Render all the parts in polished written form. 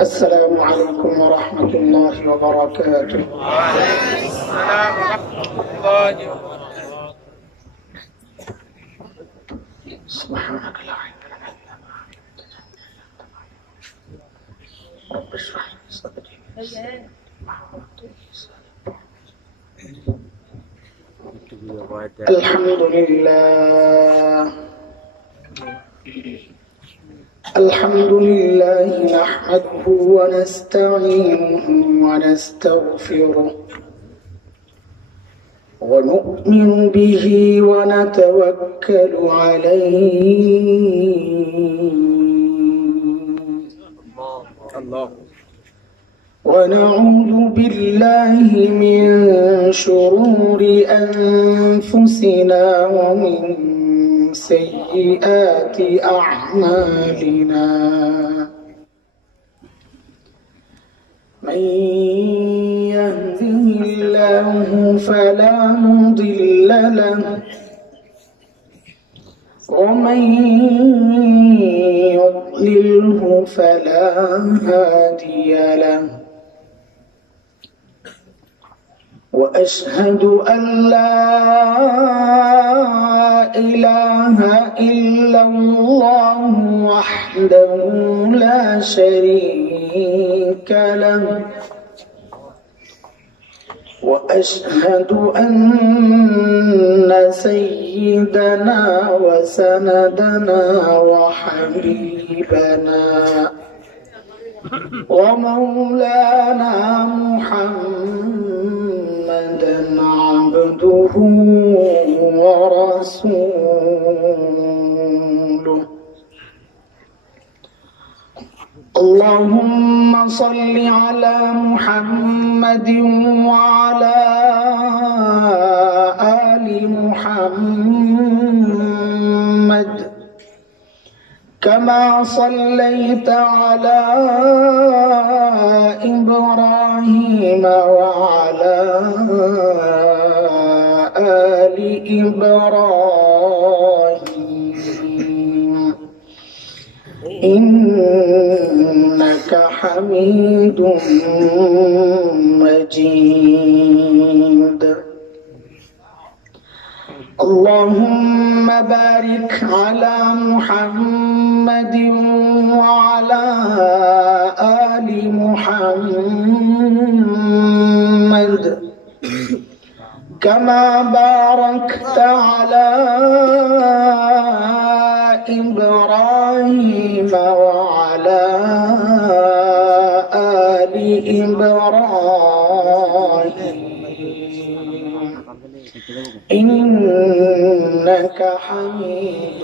السلام عليكم ورحمة الله وبركاته. وعليكم السلام ورحمة الله وبركاته. سبحانك لا علم لنا إلا ما علمتنا رب اشرح لي صدري. الحمد لله نحمده ونستعينه ونستغفره ونؤمن به ونتوكل عليه ونعوذ بالله من شرور أنفسنا ومن سيئات أعمالنا. من يهده الله فلا مضل له ومن يضلله فلا هادي له. وأشهد أن لا إله إلا الله وحده لا شريك له. وأشهد أن سيدنا وسندنا وحبيبنا ومولانا محمدا عبده ورسوله. اللهم صل على محمد وعلى آل محمد كما صليت على إبراهيم وعلى آل إبراهيم إنك حميد مجيد. اللهم بارك على محمد وعلى آل محمد كما باركت على إبراهيم وعلى آل إبراهيم إنك حميد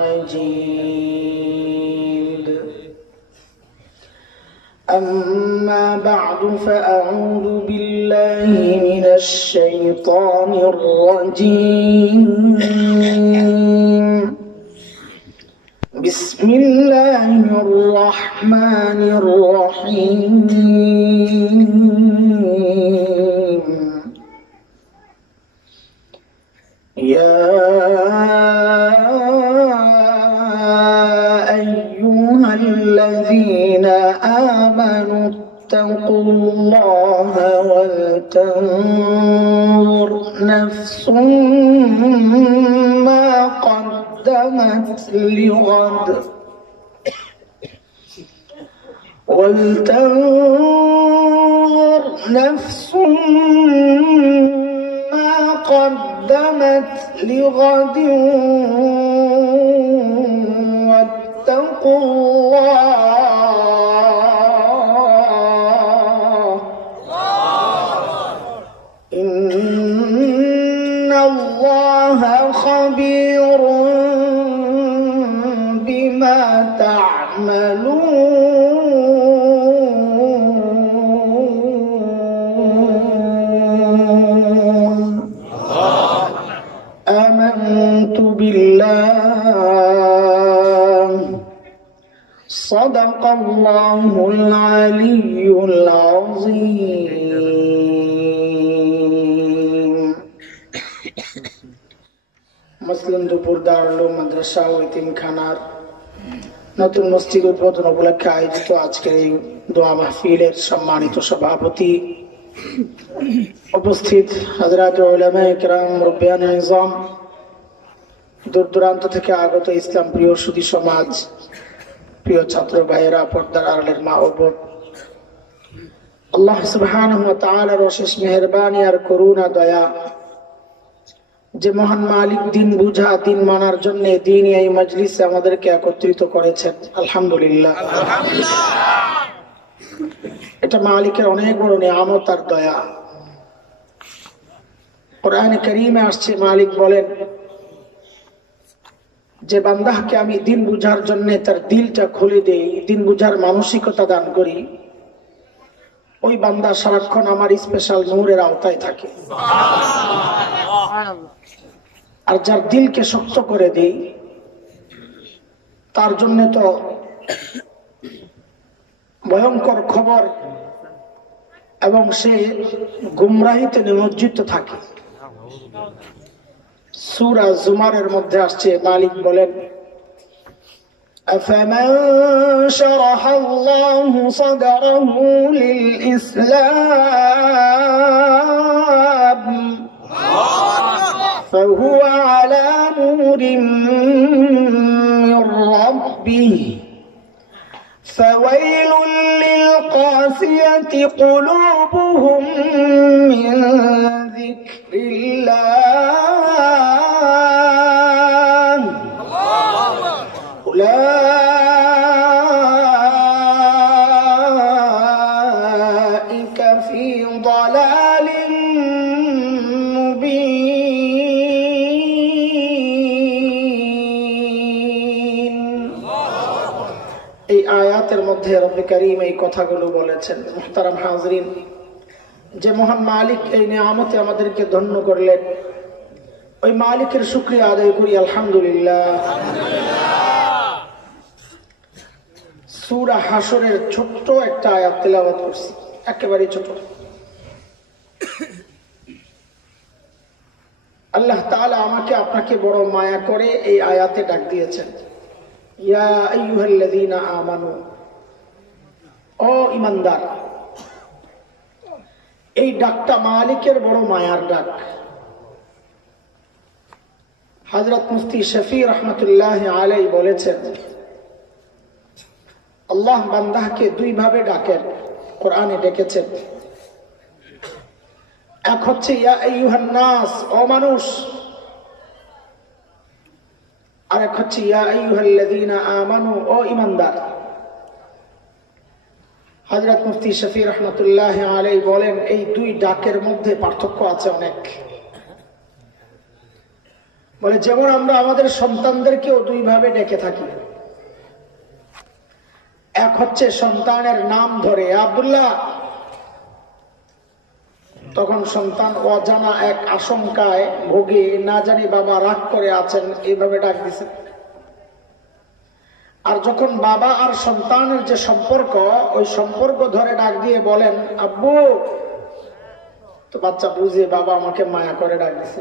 مجيد. أما بعد فأعوذ بالله من الشيطان الرجيم. بسم الله الرحمن الرحيم. يا أيها الذين آمنوا اتقوا الله ولتنظر نفس ما قدمت لغد ولتنظر نفس ما قدمت لغد واتقوا الله إن الله خبير بما تعملون. آمنت بالله صدق الله العلي العظيم. মুসলিম দুপুর দারুল মাদ্রাসা ও ইতিমখানার নতুন মসজিদ উদ্বোধন উপলক্ষে আয়োজিত আজকের এই দোয়া মাহফিলের সম্মানিত সভাপতি, উপস্থিত হযরত উলামায়ে কেরাম, মুরব্বিয়ানে ইজম, দূর দূরান্ত থেকে আগত ইসলাম প্রিয় সুধী সমাজ, প্রিয় ছাত্র ভাইয়েরা, পর্দার আড়ালের মা ও বোন, আল্লাহ সুবহানাহু ওয়া তাআলার অশেষ মেহেরবানি আর করুণা দয়া যে মহান মালিক দিন বুঝা দিন মানার জন্য দিন এই মজলিসে আমাদেরকে একত্রিত করেছেন, আলহামদুলিল্লাহ। এটা মালিকের অনেক বড় নিয়ামত আর দয়া। কোরআনে কারীমে আসছে, মালিক বলেন যে বান্দাকে আমি দিন বুঝার জন্য তার দিলটা খুলে দেই, দিন বুঝার মানসিকতা দান করি, ওই বান্দা সারাক্ষণ আমার স্পেশাল নূরের আওতায় থাকে। আর যার দিলকে শক্ত করে দেই তার জন্য তো ভয়ঙ্কর খবর, এবং সে গুমরাহিতে নিমজ্জিত থাকে। সূরা জুমারের মধ্যে আসছে, মালিক বলেন أفمن شرح الله صدره للإسلام فهو على نور من ربه فويل للقاسية قلوبهم من ذكر الله أولئك في ضلال مبين। এই আয়াতের মধ্যে রব্বে কারীম এই কথাগুলো বলেছেন। মুহতারাম হাজরিন, যে মহান মালিক এই নিয়ামতে আমাদেরকে ধন্য করলেন, ওই মালিকের শুকরিয়া আদায় করি, আলহামদুলিল্লাহ। সূরা হাশরের ছোট্ট একটা আয়াত তেলাওয়াত করছি, একেবারে ছোট। আল্লাহ তাআলা আমাকে আপনাকে বড় মায়া করে এই আয়াতে ডাক দিয়েছেন, ইয়া আইয়ুহাল্লাযীনা আমানু, ও ঈমানদার। এই ডাকটা মালিকের বড় মায়ার ডাক। হযরত মুফতি শফি রহমাতুল্লাহ আলাইহি বলেছেন, আল্লাহ বান্দাকে দুই ভাবে ডাকেন, কোরআনে ডেকেছেন। এক হচ্ছে ইয়া আইয়ুহান নাস, ও মানুষ, আর এক হচ্ছে ইয়া আইয়ুহাল্লাযীনা আমানু, ও ঈমানদার। হযরত মুফতি শফি রহমাতুল্লাহ আলাইহি বলেন, এই দুই ডাকের মধ্যে পার্থক্য আছে অনেক। বলে, যেমন আমরা আমাদের সন্তানদেরকেও দুই ভাবে ডেকে থাকি। এক হচ্ছে সন্তানের নাম ধরে আব্দুল্লাহ, তখন সন্তান অজানা এক আশঙ্কায় ভোগে, না জানি বাবা রাগ করে আছেন, এইভাবে ডাক দিছে। আর যখন বাবা আর সন্তানের যে সম্পর্ক, ওই সম্পর্ক ধরে ডাক দিয়ে বলেন আব্বু, তো বাচ্চা বুঝে বাবা আমাকে মায়া করে ডাক দিছে।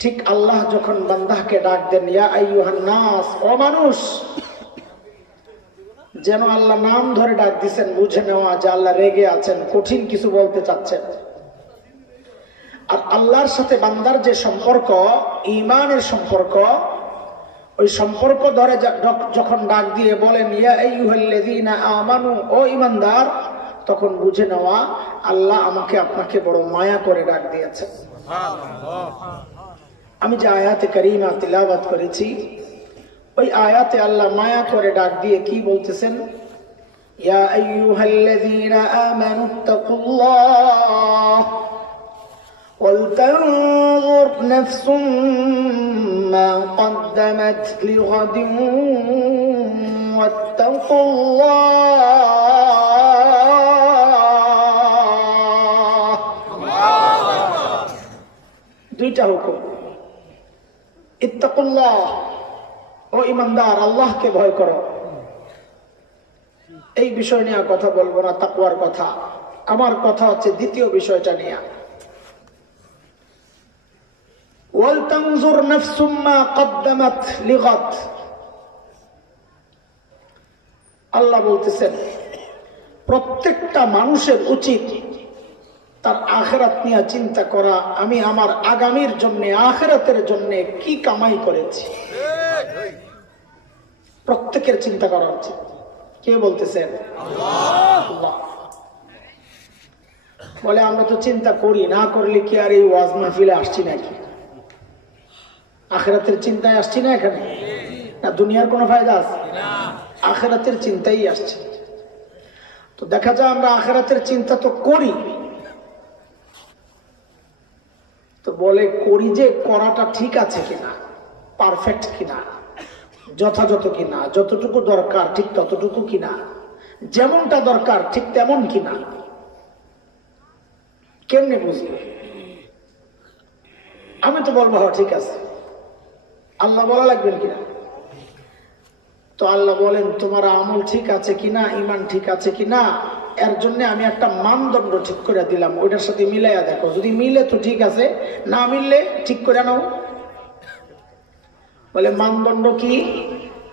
ঠিক আল্লাহ যখন বান্দাকে ডাক দেন ইয়া আইয়ুহান নাস, ও মানুষ, যেন আল্লাহ নাম ধরে ডাক দিচ্ছেন, বুঝে নেওয়া যে আল্লাহ রেগে আছেন, কঠিন কিছু বলতে চাচ্ছেন। আর আল্লাহর সাথে বান্দার যে সম্পর্ক, ঈমানের সম্পর্ক, ওই সম্পর্ক ধরে যখন ডাক দিয়ে বলেন ইয়া আইয়ুহাল্লাযীনা আমানু, ও ঈমানদার, তখন বুঝে নেওয়া আল্লাহ আমাকে আপনাকে বড় মায়া করে ডাক দিয়েছেন। আমি যে আয়াতে কারীমা তিলাওয়াত করেছি, ওই আয়াতে আল্লাহ মায়া করে ডাক দিয়ে কি বলতেছেন, ইয়া আইয়ুহাল্লাযীনা আমানুত্তাকুল্লাহ ওয়ালতানজুর নাফসুম মা কদ্দামাত লিগাদিন ওয়াত্তাকুল্লাহ। দুইটা হুকুম। ইত্তাকুল্লাহ, ও ঈমানদার, আল্লাহকে ভয় করো। এই বিষয় নিয়ে কথা বলবো না, তাকওয়ার কথা। আমার কথা হচ্ছে দ্বিতীয় বিষয়টা নিয়ে। ওয়ালতানজুর নাফসুম মা কদ্দামাত লিগাদ। আল্লাহ বলতেছেন প্রত্যেকটা মানুষের উচিত তার আখিরাত নিয়ে চিন্তা করা, আমি আমার আগামীর জন্য আখিরাতের জন্য কি কামাই করেছি। প্রত্যেকের চিন্তা করা উচিত। কে বলতেছেন? আল্লাহ। বলে আমরা তো চিন্তা করি, না করলে কি আর এই ওয়াজ মাহফিলে আসছি নাকি? আখিরাতের চিন্তায় আসছি না এখানে? না দুনিয়ার কোনো ফায়দা আছে? আখিরাতের চিন্তাই আসছে। তো দেখা যায় আমরা আখিরাতের চিন্তা তো করি, তো বলে করি যে করাটা ঠিক আছে কিনা, পারফেক্ট কিনা, যথাযথ কিনা, যতটুকু দরকার ঠিক ততটুকু কিনা, যেমনটা দরকার ঠিক তেমন কিনা, কেমনে বুঝবে? আমি তো বলবো হ্যাঁ ঠিক আছে, আল্লাহ বলা লাগবেন কিনা? তো আল্লাহ বলেন তোমার আমল ঠিক আছে কিনা, ইমান ঠিক আছে কিনা, এর জন্য আমি একটা মানদণ্ড ঠিক করে দিলাম, ওইটার সাথে মিলাইয়া দেখো, যদি মিলে তো ঠিক আছে, না মিললে ঠিক করে নাও। বলে মানদণ্ড কি?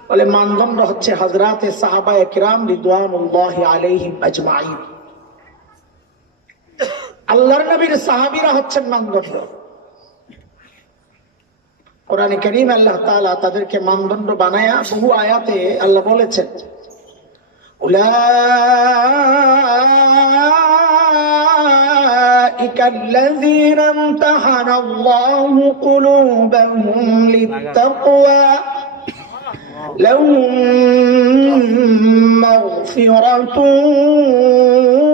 বলে মানদণ্ড হচ্ছে হযরতে সাহাবায়ে কিরাম রিদওয়ানুল্লাহি আলাইহিম আজমাইন। আল্লাহর নবীর সাহাবীরা হচ্ছেন মানদণ্ড। কোরআনে কারীম আল্লাহ তাআলা তাদেরকে মানদণ্ড বানায়া বহু আয়াতে আল্লাহ বলেছেন উলাইকা আল্লাযীনা ইমতাহানাল্লাহু কুলুবাহুম লিত্তাকওয়া লাহুম মাগফিরাতুন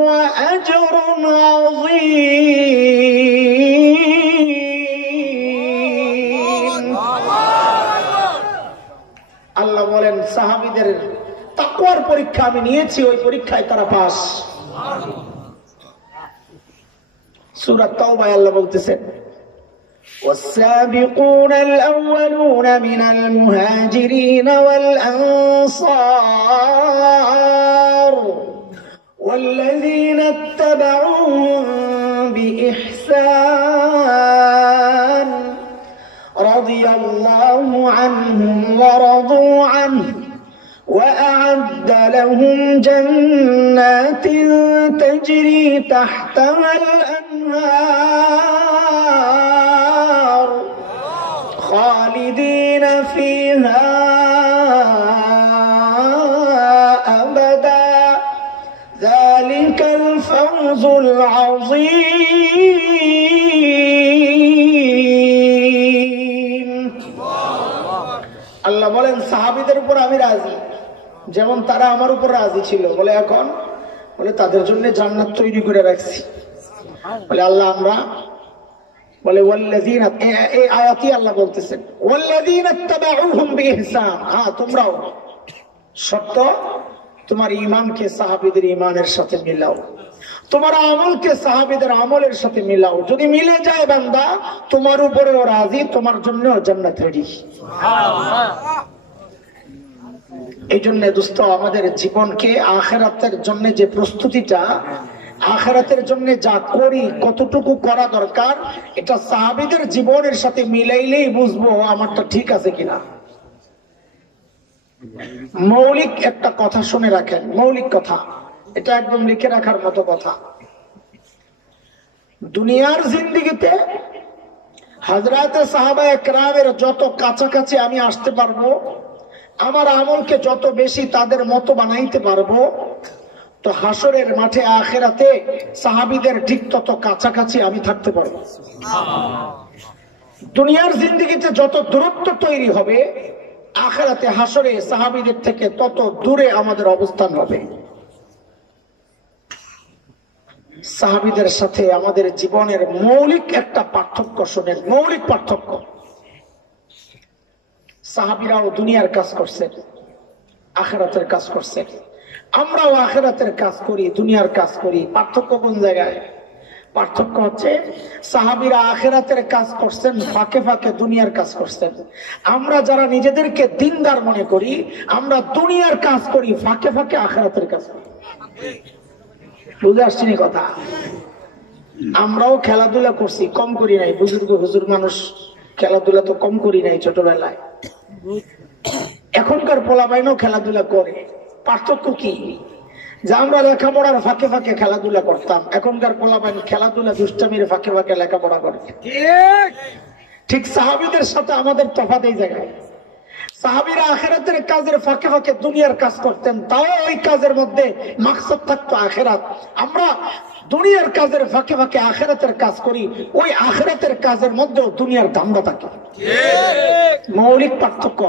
ওয়া আজরুন আযীম। আল্লাহ বলেন সাহাবীদের তাকওয়ার পরীক্ষা আমি নিয়েছি, ওই পরীক্ষায় তারা পাস। সূরা তাওবায় আল্লাহ বলতেছেন والسابقون الأولون من المهاجرين والأنصار والذين اتبعوهم بإحسان رضي الله عنهم ورضوا عنه وأعد لهم جنات تجري تحتها الأنهار خالدين فيها أبدا ذلك الفوز العظيم। আল্লাহ বলেন সাহাবীদের উপর আমি রাজি, যেমন তারা আমার উপর রাজি ছিল। বলে এখন বলে তাদের জন্য জান্নাত তৈরি করে রাখছি। বলে আল্লাহ আমরা বলে ওয়াল্লাযীনা, এই আয়াতই আল্লাহ বলতেছেন ওয়াল্লাযীনা ইত্তাবাউহুম বিইহসান। হ্যাঁ তোমরাও শর্ত তোমার ঈমানকে সাহাবীদের ঈমানের সাথে মিলাও, তোমার আমলকে সাহাবীদের আমলের সাথে মিলাও। যদি মিলে যায় বান্দা তোমার উপরেও রাজি, তোমার জন্যও জান্নাত রেডি। এই জন্য দোস্ত আমাদের জীবনকে আখিরাতের জন্য যে প্রস্তুতিটা, আখিরাতের জন্য যা করি কতটুকু করা দরকার, এটা সাহাবীদের জীবনের সাথে মিলাইলেই বুঝবো আমারটা ঠিক আছে কিনা। মৌলিক একটা কথা শুনে রাখেন, মৌলিক কথা, এটা একদম লিখে রাখার মতো কথা। দুনিয়ার জিন্দেগিতে হযরতে সাহাবায়ে কেরামের যত কাছাকাছি আমি আসতে পারবো, আমার আমলকে যত বেশি তাদের মতো বানাইতে পারবো, তো হাসরের মাঠে আখিরাতে সাহাবীদের ঠিক তত কাছাকাছি আমি থাকতে পারবো। দুনিয়ার জিন্দেগিতে যত দূরত্ব তৈরি হবে, আখিরাতে হাসরে সাহাবীদের থেকে তত দূরে আমাদের অবস্থান হবে। সাহাবীদের সাথে আমাদের জীবনের মৌলিক একটা পার্থক্য শোনেন, মৌলিক পার্থক্য। সাহাবীরাও দুনিয়ার কাজ করছেন, আখিরাতের কাজ করছেন, আমরাও আখিরাতের কাজ করি, দুনিয়ার কাজ করি। পার্থক্য কোন জায়গায়? পার্থক্য হচ্ছে সাহাবীরা আখিরাতের কাজ করছেন, ফাঁকে ফাঁকে দুনিয়ার কাজ করছেন। আমরা যারা নিজেদেরকে দিনদার মনে করি, আমরা দুনিয়ার কাজ করি, ফাঁকে ফাঁকে আখিরাতের কাজ করি। বুঝে আসছি না কথা? আমরাও খেলাধুলা করছি, কম করি নাই। বুজুর্গ হুজুর মানুষ খেলাধুলা তো কম করি নাই ছোটবেলায়, এখনকার পোলাপাইনও খেলাধুলা করে। পার্থক্য কি? যে আমরা লেখাপড়ার ফাঁকে ফাঁকে খেলাধুলা করতাম, এখনকার পোলাপাইন খেলাধুলা দুষ্টামির ফাঁকে ফাঁকে লেখাপড়া করে। ঠিক সাহাবীদের সাথে আমাদের তফাৎ এই জায়গায়। সাহাবীরা আখিরাতের কাজের ফাঁকে ফাঁকে দুনিয়ার কাজ করতেন, তাও ওই কাজের মধ্যে মাকসাদ থাকতো আখিরাত। আমরা দুনিয়ার কাজের ফাঁকে ফাঁকে আখিরাতের কাজ করি, ওই আখিরাতের কাজের মধ্যেও দুনিয়ার ধান্দা থাকে। মৌলিক পার্থক্য।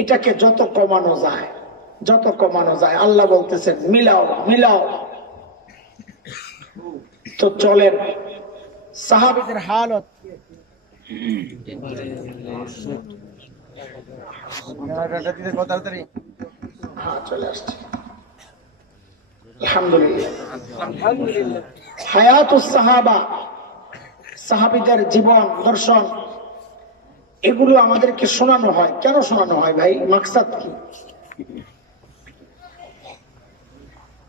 এটাকে যত কমানো যায়, যত কমানো যায়, আল্লাহ বলতেছেন মিলাও মিলাও। তো চলেন সাহাবীদের হালত। চলে আসছে আলহামদুলিল্লাহ। হায়াতুস সাহাবা, সাহাবীদের জীবন দর্শন, এগুলো আমাদেরকে শোনানো হয়। কেন শোনানো হয় ভাই? মাকসাদ কি?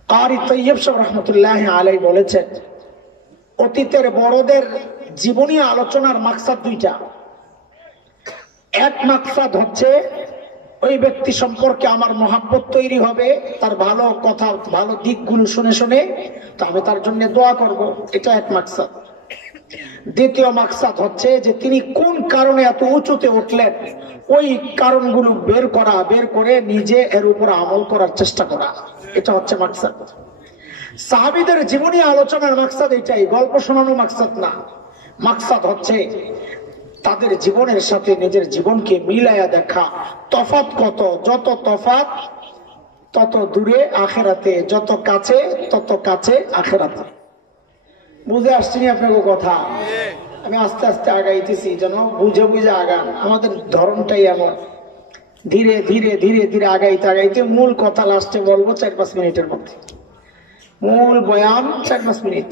কারি তৈয়ব সাহেব রহমতুল্লাহ আলাইহি বলেছেন, অতীতের বড়দের জীবনী আলোচনার মাকসাদ দুইটা। এক মাকসাদ হচ্ছে ওই ব্যক্তি সম্পর্কে আমার মহাব্বত তৈরি হবে, তার ভালো কথা ভালো দিকগুলো শুনে শুনে তো আমি তার জন্য দোয়া করব, এটা এক মাকসাদ। দ্বিতীয় মাকসাদ হচ্ছে যে তিনি কোন কারণে এত উঁচুতে উঠলেন, ওই কারণগুলো বের করা, বের করে নিজে এর উপর আমল করার চেষ্টা করা, এটা হচ্ছে মাকসাদ। সাহাবীদের জীবনী আলোচনার মাকসাদ এটাই, গল্প শোনানো মাকসাদ না। মাকসাদ হচ্ছে তাদের জীবনের সাথে নিজের জীবনকে মিলাইয়া দেখা। তফাৎ কত, যত তফাৎ তত দূরে আখিরাতে, যত কাছে তত কাছে আখিরাতে। বুঝে আসছেনি আপনাকে কথা? আমি আস্তে আস্তে আগাইতেছি, যেন বুঝে বুঝে আগান। আমাদের ধরনটাই এমন, ধীরে ধীরে ধীরে ধীরে আগাইতে আগাইতে মূল কথা লাস্টে বলবো 4-5 মিনিটের মধ্যে। মূল বয়ান 4-5 মিনিট,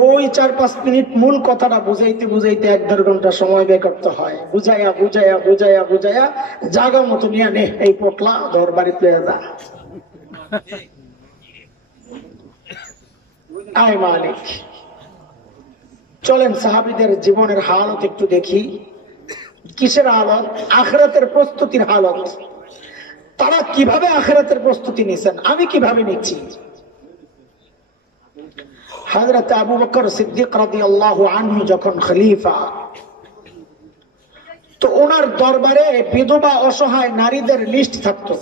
ওই 4-5 মিনিট মূল কথাটা বুঝাইতে বুঝাইতে 1-1.5 ঘন্টা সময় ব্যয় করতে হয়। বুঝাইয়া বুঝাইয়া বুঝাইয়া বুঝাইয়া জাগা মতো নিয়ে নে, এই পটলা ধর বাড়িতে যা। আয় মালিক। চলেন সাহাবীদের জীবনের হালত একটু দেখি। কিসের হালত? আখিরাতের প্রস্তুতির হালত। তারা কিভাবে আখিরাতের প্রস্তুতি নিছেন, আমি কিভাবে নিচ্ছি। হযরত আবু বকর সিদ্দিক রাদিয়াল্লাহু আনহু যখন খলিফা, তো ওনার দরবারে বিধবা অসহায় নারীদের লিস্ট থাকতো।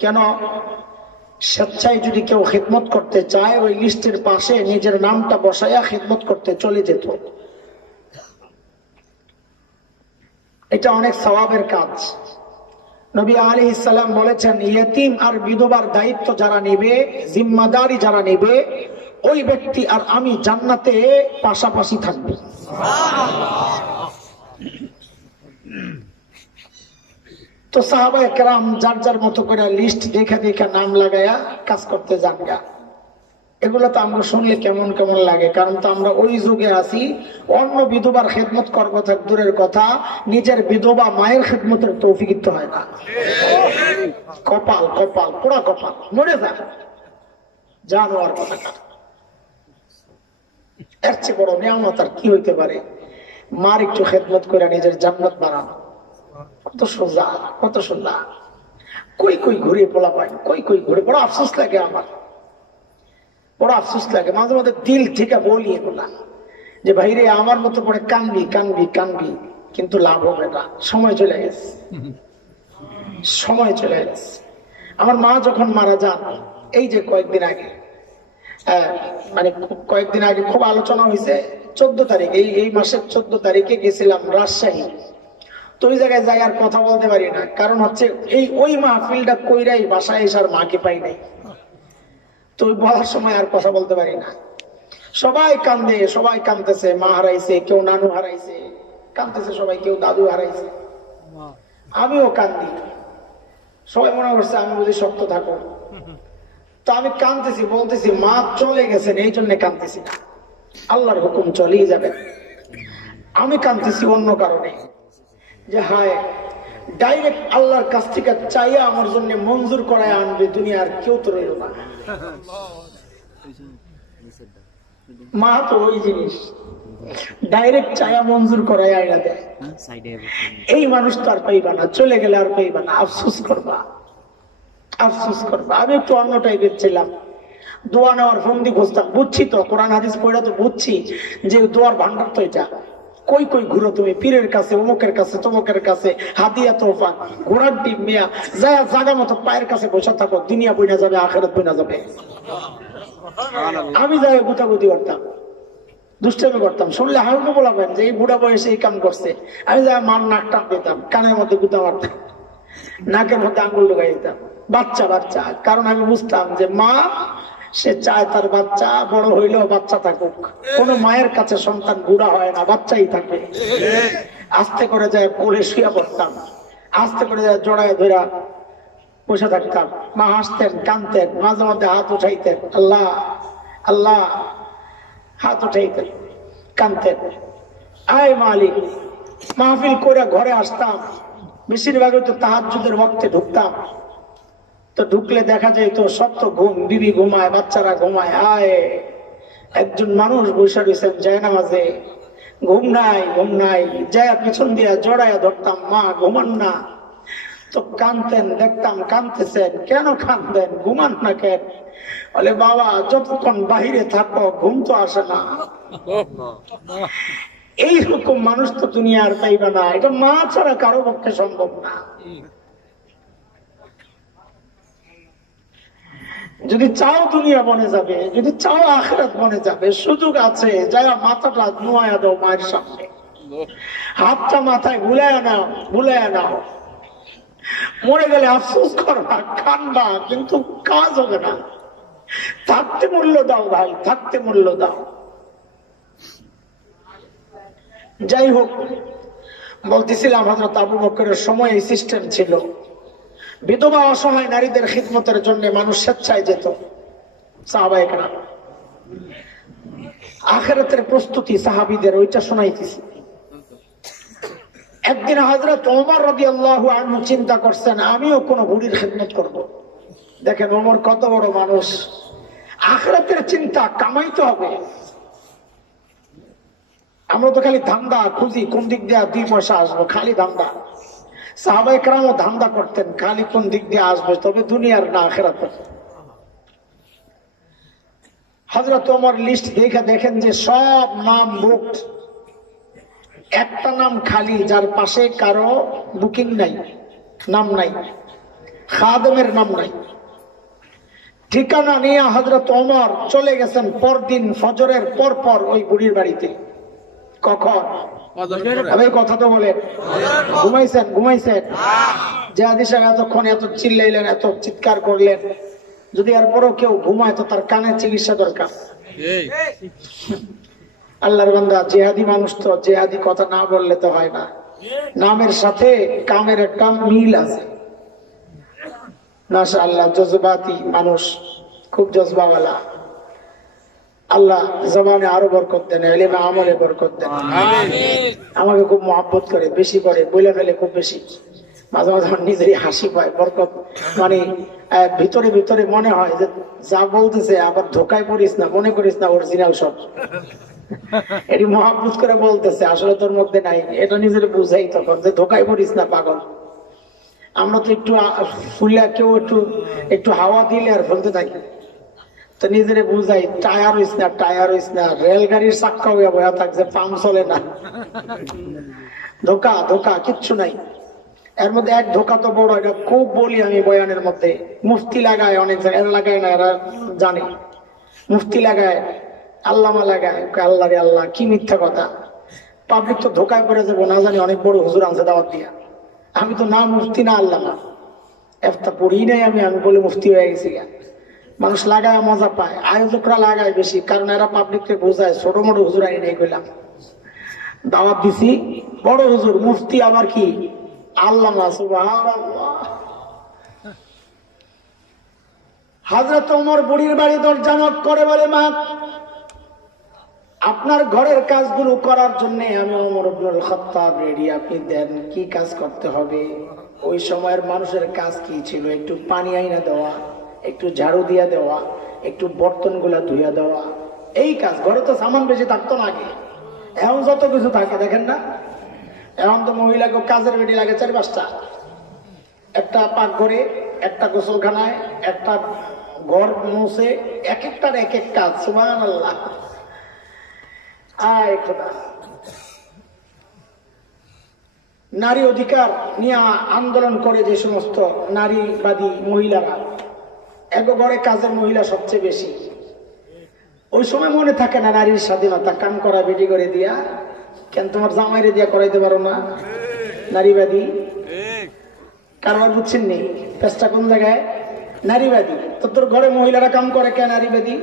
কেন? স্বেচ্ছায় যদি কেউ খিদমত করতে চায়, ওই লিস্টের পাশে নিজের নামটা বসাইয়া খিদমত করতে চলে যেত। এটা অনেক সওয়াবের কাজ। নবী আলাইহিস সালাম বলেছেন, ইয়েতিম আর বিধবার দায়িত্ব যারা নেবে, জিম্মাদারি যারা নেবে, ওই ব্যক্তি আর আমি জান্নাতে পাশাপাশি থাকবো। তো সাহাবায়ে কেরাম যার যার মতো করে লিস্ট দেখে দেখে নাম লাগায়া কাজ করতে যান গা। এগুলো তো আমরা শুনলে কেমন কেমন লাগে, কারণ তো আমরা ওই যুগে আছি, অন্য বিধবার খেদমত করবো থাক দূরের কথা, নিজের বিধবা মায়ের খেদমতের তৌফিক তো হয় না। কপাল কপাল পুরা কপাল, মরে যা জানোয়ার কথা। এর চেয়ে বড় নিয়ামত আর কি হইতে পারে? মার একটু খেদমত করে নিজের জান্নাত বানানো, কত সোজা, কত সোজা। কই কই ঘুরে পোলা পাই, কই কই ঘুরে। বড় আফসোস লাগে আমার, বড় আফসোস লাগে। মাঝে মাঝে দিল থেকে বলি এগুলা যে ভাইরে আমার মতো পরে কানবি কানবি কানবি, কিন্তু লাভ হবে না। সময় চলে গেছে, সময় চলে গেছে। আমার মা যখন মারা যান, এই যে কয়েকদিন আগে, মানে কয়েকদিন আগে খুব আলোচনা হয়েছে। 14 তারিখ, এই মাসের 14 তারিখে গেছিলাম রাজশাহী। তো ওই জায়গায় জায়গার কথা বলতে পারি না, কারণ হচ্ছে ওই মাহফিলটা কইরাই বাসায় এসে আর মাকে পাই নাই। তো ওই বলার সময় আর কথা বলতে পারি না। সবাই কান্দে, সবাই কান্দতেছে। মা হারাইছে, কেউ নানু হারাইছে, কান্দতেছে সবাই, কেউ দাদু হারাইছে। আমিও কান্দি। সবাই মনে করছে আমি বুঝি শক্ত থাকো। তো আমি কান্দতেছি, বলতেছি মা চলে গেছেন, এই জন্য কান্দতেছি না, আল্লাহর হুকুম চলেই যাবে। আমি কান্দতেছি অন্য কারণে, যে হায় ডাইরেক্ট আল্লাহর কাছ থেকে চাইয়া আমার জন্য মঞ্জুর করায় আনবে দুনিয়ার কেউ তো রইল না। মা তো ওই জিনিস, ডাইরেক্ট চায়া মঞ্জুর করায় আইনা দেয়। এই মানুষ তো আর পাইবা না, চলে গেলে আর পাইবা না, আফসোস করবা, আফসোস করবা। আমি একটু অন্য টাইপের ছিলাম, দোয়া নেওয়ার ফন্দি খুঁজতাম। বুঝছি তো কোরআন হাদিস পড়া তো বুঝছি যে দোয়ার ভান্ডার তো এটা। কই কই ঘুরো তুমি, পীরের কাছে, অমুকের কাছে, তমুকের কাছে, হাদিয়া তোফা, ঘোড়ার ডিম মিয়া, যায় জায়গা মতো পায়ের কাছে বসে থাকো, দুনিয়া বইনা যাবে, আখেরাত বইনা যাবে। আমি যাই গুতাগুতি করতাম, দুষ্টামি করতাম, শুনলে হাউকে বলাবেন যে এই বুড়া বয়সে এই কাম করছে। আমি যাই মান নাক টান দিতাম, কানের মধ্যে গুতা মারতাম, নাকের মধ্যে আঙুল ঢুকাই দিতাম। বাচ্চা বাচ্চা, কারণ আমি বুঝতাম যে মা সে চায় তার বাচ্চা বড় হইলেও বাচ্চা থাকুক। কোন মায়ের কাছে সন্তান বুড়া হয় না, বাচ্চাই থাকে। আস্তে করে যায় কোলে শুয়ে পড়তাম, আস্তে করে যায় জড়ায় ধরা বসে থাকতাম। মা হাসতেন, কানতেন, মাঝে মধ্যে হাত উঠাইতেন, আল্লাহ আল্লাহ, হাত উঠাইতেন, কানতেন, আয় মালিক। মাহফিল করে ঘরে আসতাম, বেশিরভাগ তো তাহাজ্জুদের ওয়াক্তে ঢুকতাম। তো ঢুকলে দেখা যায় তো সব তো ঘুম, বিবি ঘুমায়, বাচ্চারা ঘুমায়। আয় একজন মানুষ বসে রয়েছেন যায় নামাজে, ঘুম নাই, ঘুম নাই। যায় পিছন দিয়া জড়াইয়া ধরতাম, মা ঘুমান না। তো কানতেন, দেখতাম কানতেছেন, কেন কানতেন, ঘুমান না কেন? বলে বাবা যতক্ষণ বাহিরে থাকো ঘুম তো আসে না। এইরকম মানুষ তো দুনিয়া আর পাইবা না, এটা মা ছাড়া কারো পক্ষে সম্ভব না। যদি চাও দুনিয়া বনে যাবে, যদি চাও আখিরাত বনে যাবে, সুযোগ আছে। যায়া মাথাটা নোয়া দাও মায়ের সামনে, হাতটা মাথায় বুলাইয়া নাও, বুলাইয়া নাও। মরে গেলে আফসোস করবা, কানবা, কিন্তু কাজ হবে না। থাকতে মূল্য দাও ভাই, থাকতে মূল্য দাও। যাই হোক, বলতেছিলাম হযরত আবু বকরের সময় এই সিস্টেম ছিল। বিধবা অসহায় নারীদের খিদমতের জন্য মানুষ স্বেচ্ছায় যেত। সাহাবায়ে কেরাম আখিরাতের প্রস্তুতি সাহাবীদের, ওইটা শোনাইতেছি। একদিন হযরত ওমর রাদিয়াল্লাহু আনহু চিন্তা করছেন আমিও কোন বুড়ির খিদমত করব। দেখেন ওমর কত বড় মানুষ, আখিরাতের চিন্তা, কামাইতে হবে। আমরা তো খালি ধান্দা খুঁজি, কোন দিক দিয়ে 2 পয়সা আসবো, খালি ধান্দা। সাহাবায়ে কেরামও ধান্দা করতেন, খালি কোন দিক দিয়ে আসবে, তবে দুনিয়ার না আখিরাতের। হযরত ওমর লিস্ট দেখে দেখেন যে সব নাম বুকড, একটা নাম খালি, যার পাশে কারো বুকিং নাই, নাম নাই, খাদেমের নাম নাই। ঠিকানা নিয়ে হযরত ওমর চলে গেছেন পরদিন ফজরের পর পর ওই বুড়ির বাড়িতে। কখন? কথা তো বলেন। ঘুমাইছেন? ঘুমাইছেন? জিহাদি সাহেব এতক্ষণ এত চিল্লাইলেন, এত চিৎকার করলেন, যদি এরপরও কেউ ঘুমায় তো তার কানের চিকিৎসা দরকার। আল্লাহর বান্দা জিহাদি মানুষ তো, জিহাদি কথা না বললে তো হয় না। নামের সাথে কামের একটা মিল আছে। মাশাআল্লাহ, জজবাতি মানুষ, খুব জজবাওয়ালা। আল্লাহ জবানে আরো বরকত দেন, ইলমে আমলে বরকত দেন। আমাকে খুব মহব্বত করে, বেশি করে, বলে ফেলে খুব বেশি। মাঝে মাঝে আমার নিজেরই হাসি পায়। বরকত মানে ভিতরে ভিতরে মনে হয় যে যা বলতেছে আবার ধোকায় পড়িস না, মনে করিস না অরিজিনাল সব। এটি মহব্বত করে বলতেছে, আসলে তোর মধ্যে নাই। এটা নিজের বুঝাই তখন যে ধোকায় পড়িস না পাগল। আমরা তো একটু ফুলে কেউ একটু একটু হাওয়া দিলে আর ফেলতে থাকি, তো নিজেরে বুঝাই টায়ার হইস না, টায়ার হইস না। রেলগাড়ির চাক্কা হইয়া বয়া থাকছে, পাম্প চলে না। ধোকা ধোকা কিচ্ছু নাই এর মধ্যে। এক ধোকা তো বড়, এটা খুব বলি আমি বয়ানের মধ্যে। মুফতি লাগায় অনেক জায়গায়, এরা লাগায় না, এরা জানে। মুফতি লাগায়, আল্লামা লাগায়, আল্লাহ রে আল্লাহ, কি মিথ্যা কথা। পাবলিক তো ধোকায় পড়ে যাবো, না জানি অনেক বড় হুজুর আনছে দাওয়াত দিয়া। আমি তো না মুফতি না আল্লামা, একটা পড়ি নাই আমি, আমি বলে মুফতি হয়ে গেছি। মানুষ লাগায় মজা পায়, আয়োজকরা লাগায় বেশি, কারণ এরা পাবলিককে বোঝায়। ছোট মোটো হুজুর আই নাই কইলাম, দাওয়াত দিছি, বড় হুজুর মুফতি আবার কি আল্লামা। সুবহানাল্লাহ। হযরত ওমর বুড়ির বাড়ি দরজা নক করে বলে, মা আপনার ঘরের কাজগুলো করার জন্য আমি ওমর ইবনুল খাত্তাব রেডি, আপনি দেন কি কাজ করতে হবে। ওই সময়ের মানুষের কাজ কি ছিল? একটু পানি আইনা দেওয়া, একটু ঝাড়ু দিয়া দেওয়া, একটু বর্তন গুলা ধুইয়া দেওয়া, এই কাজ। ঘরে তো সামান বেশি থাকতো না আগে, এখন যত কিছু থাকে দেখেন না, এখন তো মহিলাকে কাজের বেটি লাগে 4-5টা, একটা পাকঘরে, একটা গোসলখানায়, একটা ঘর মুছে, এক একটার এক এক কাজ। সুবহানাল্লাহ। আয় খোদা। নারী অধিকার নিয়ে আন্দোলন করে যে সমস্ত নারীবাদী মহিলারা, এক ঘরে কাজের মহিলা সবচেয়ে বেশি। ওই সময় মনে থাকে না নারীর স্বাধীনতা, কাম করা বেটি করে দিয়া, কেন তোমার জামাইরে দিয়া করাইতে পারো না? নারীবাদী কারবার বুঝছেন নি? পেশটা কোন জায়গায়? নারীবাদী। তো তোর ঘরে মহিলারা কাম করে কেন? নারীবাদী।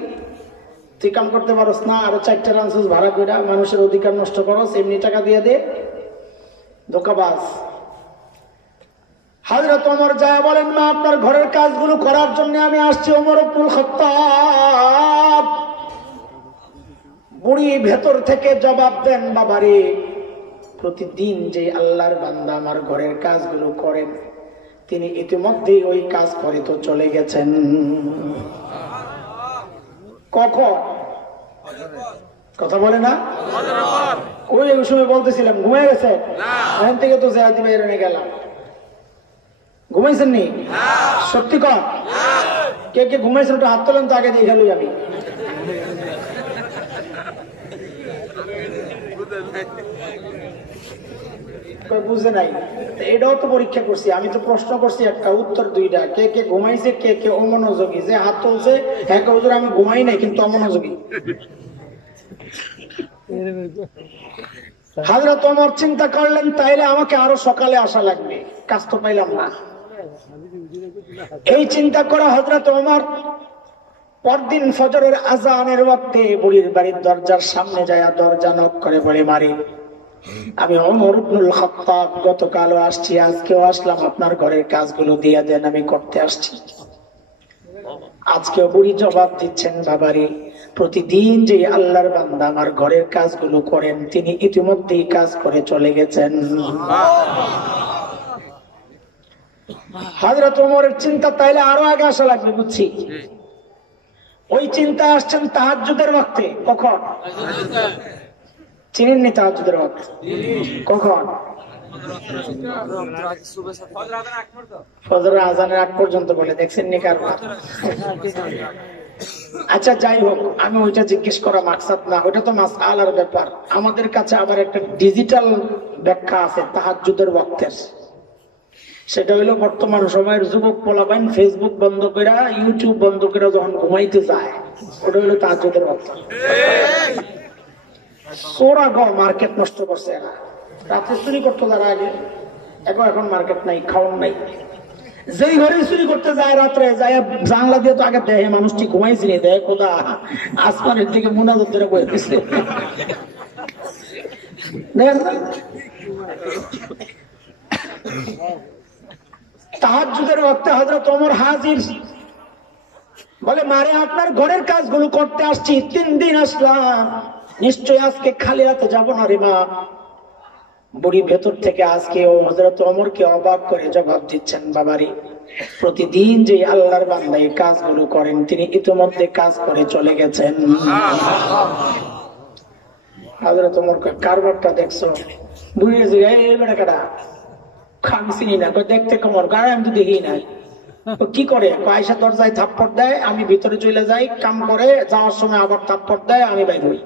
তুই কাম করতে পারস না, আরো 4টা রানসুস ভাড়া করে মানুষের অধিকার নষ্ট করস, এমনি টাকা দিয়ে দে, ধোকাবাজ। হযরত ওমর যায় বলেন, মা আপনার ঘরের কাজগুলো করার জন্য আমি আসছি। ওমর ইবনুল খাত্তাব বুড়ি ভেতর থেকে জবাব দেন, বাবারে প্রতিদিন যে আল্লাহর বান্দা আমার ঘরের কাজগুলো করেন, তিনি ইতিমধ্যেই ওই কাজ করে তো চলে গেছেন। কখন? কথা বলে না? ওই সময় বলতেছিলাম ঘুমিয়ে গেছে, এখান থেকে তো জাহাদি বাইরে গেলাম। ঘুমাইছেন নি? সত্যি কর, কে কে ঘুমাইছেন একটু হাত তোলেন তো, আগে দিয়ে গেল আমি। বুঝে নাই, এটাও তো পরীক্ষা করছি আমি, তো প্রশ্ন করছি একটা, উত্তর 2টা। কে কে ঘুমাইছে, কে কে অমনোযোগী। যে হাত তুলছে হ্যাঁ হুজুর আমি ঘুমাই নাই কিন্তু অমনোযোগী। হযরত ওমর চিন্তা করলেন, তাইলে আমাকে আরো সকালে আসা লাগবে, কাজ তো পাইলাম না। এই চিন্তা করে হযরত ওমর পরদিন ফজরের আজানের ওয়াক্তে বুড়ির বাড়ির দরজার সামনে যায়, দরজা নক করে বলে, মারি আমি ওমর ইবনুল খাত্তাব, গতকালও আসছি, আজকেও আসলাম, আপনার ঘরের কাজগুলো দিয়ে দেন, আমি করতে আসছি। আজকেও বুড়ি জবাব দিচ্ছেন, বাবারে প্রতিদিন যে আল্লাহর বান্দা আমার ঘরের কাজগুলো করেন, তিনি ইতিমধ্যেই কাজ করে চলে গেছেন। হযরত ওমরের চিন্তা, তাইলে আরো আগে আসা লাগবে, বুঝছি। ওই চিন্তা আসছেন তাহাজ্জুদের ওয়াক্তে। কখন? চিনেননি তাহাজ্জুদের ওয়াক্ত? কখন? ফজরের আজানের আগ পর্যন্ত বলে, দেখছেন নি কারবার? আচ্ছা যাই হোক, আমি ওইটা জিজ্ঞেস করা মাকসাদ না, ওইটা তো মাসআলার ব্যাপার। আমাদের কাছে আবার একটা ডিজিটাল ব্যাখ্যা আছে তাহাজ্জুদের ওয়াক্তের। সেটা হইলো বর্তমান সময়ের যুবক পোলাপাইন ফেসবুক বন্ধ করে, ইউটিউব বন্ধ করে যখন ঘুমাইতে যায়, ওটা হইলো তাহাজ্জুদের ওয়াক্ত। চোরা গ মার্কেট নষ্ট করছে এরা। রাতে চুরি করতো যারা আগে, এখন মার্কেট নাই, খাওয়ান নাই। যেই ঘরে চুরি করতে যায় রাত্রে যায়, জানলা দিয়ে তো আগে দেখে মানুষটি ঘুমাইছি নি, দেয় খোদা আসমানের দিকে মুনাজাত ধরে বয়ে দিচ্ছে। তাহাজ্জুদের ওয়াক্তে হযরত ওমর হাজির, বলে, মারে আপনার ঘরের কাজগুলো করতে আসছি, 3 দিন আসলাম, নিশ্চয় আজকে খালি হাতে যাবো না রে মা। বুড়ি ভেতর থেকে আজকে ও হযরত ওমরকে অবাক করে জবাব দিচ্ছেন, বাবারে প্রতিদিন যে আল্লাহর বান্দা এই কাজগুলো করেন, তিনি ইতিমধ্যে কাজ করে চলে গেছেন। হযরত ওমর কারবারটা দেখছো? বুড়ির জিগায়, এই বেটা কাটা আমি চিনি না। দেখতে কেমন? গায়ে আমি তো দেখি নাই। কি করে? আয়সা দরজায় থাপ্পড় দেয়, আমি ভিতরে চলে যাই, কাম করে, যাওয়ার সময় আবার থাপ্পড় দেয়, আমি বাইর হই।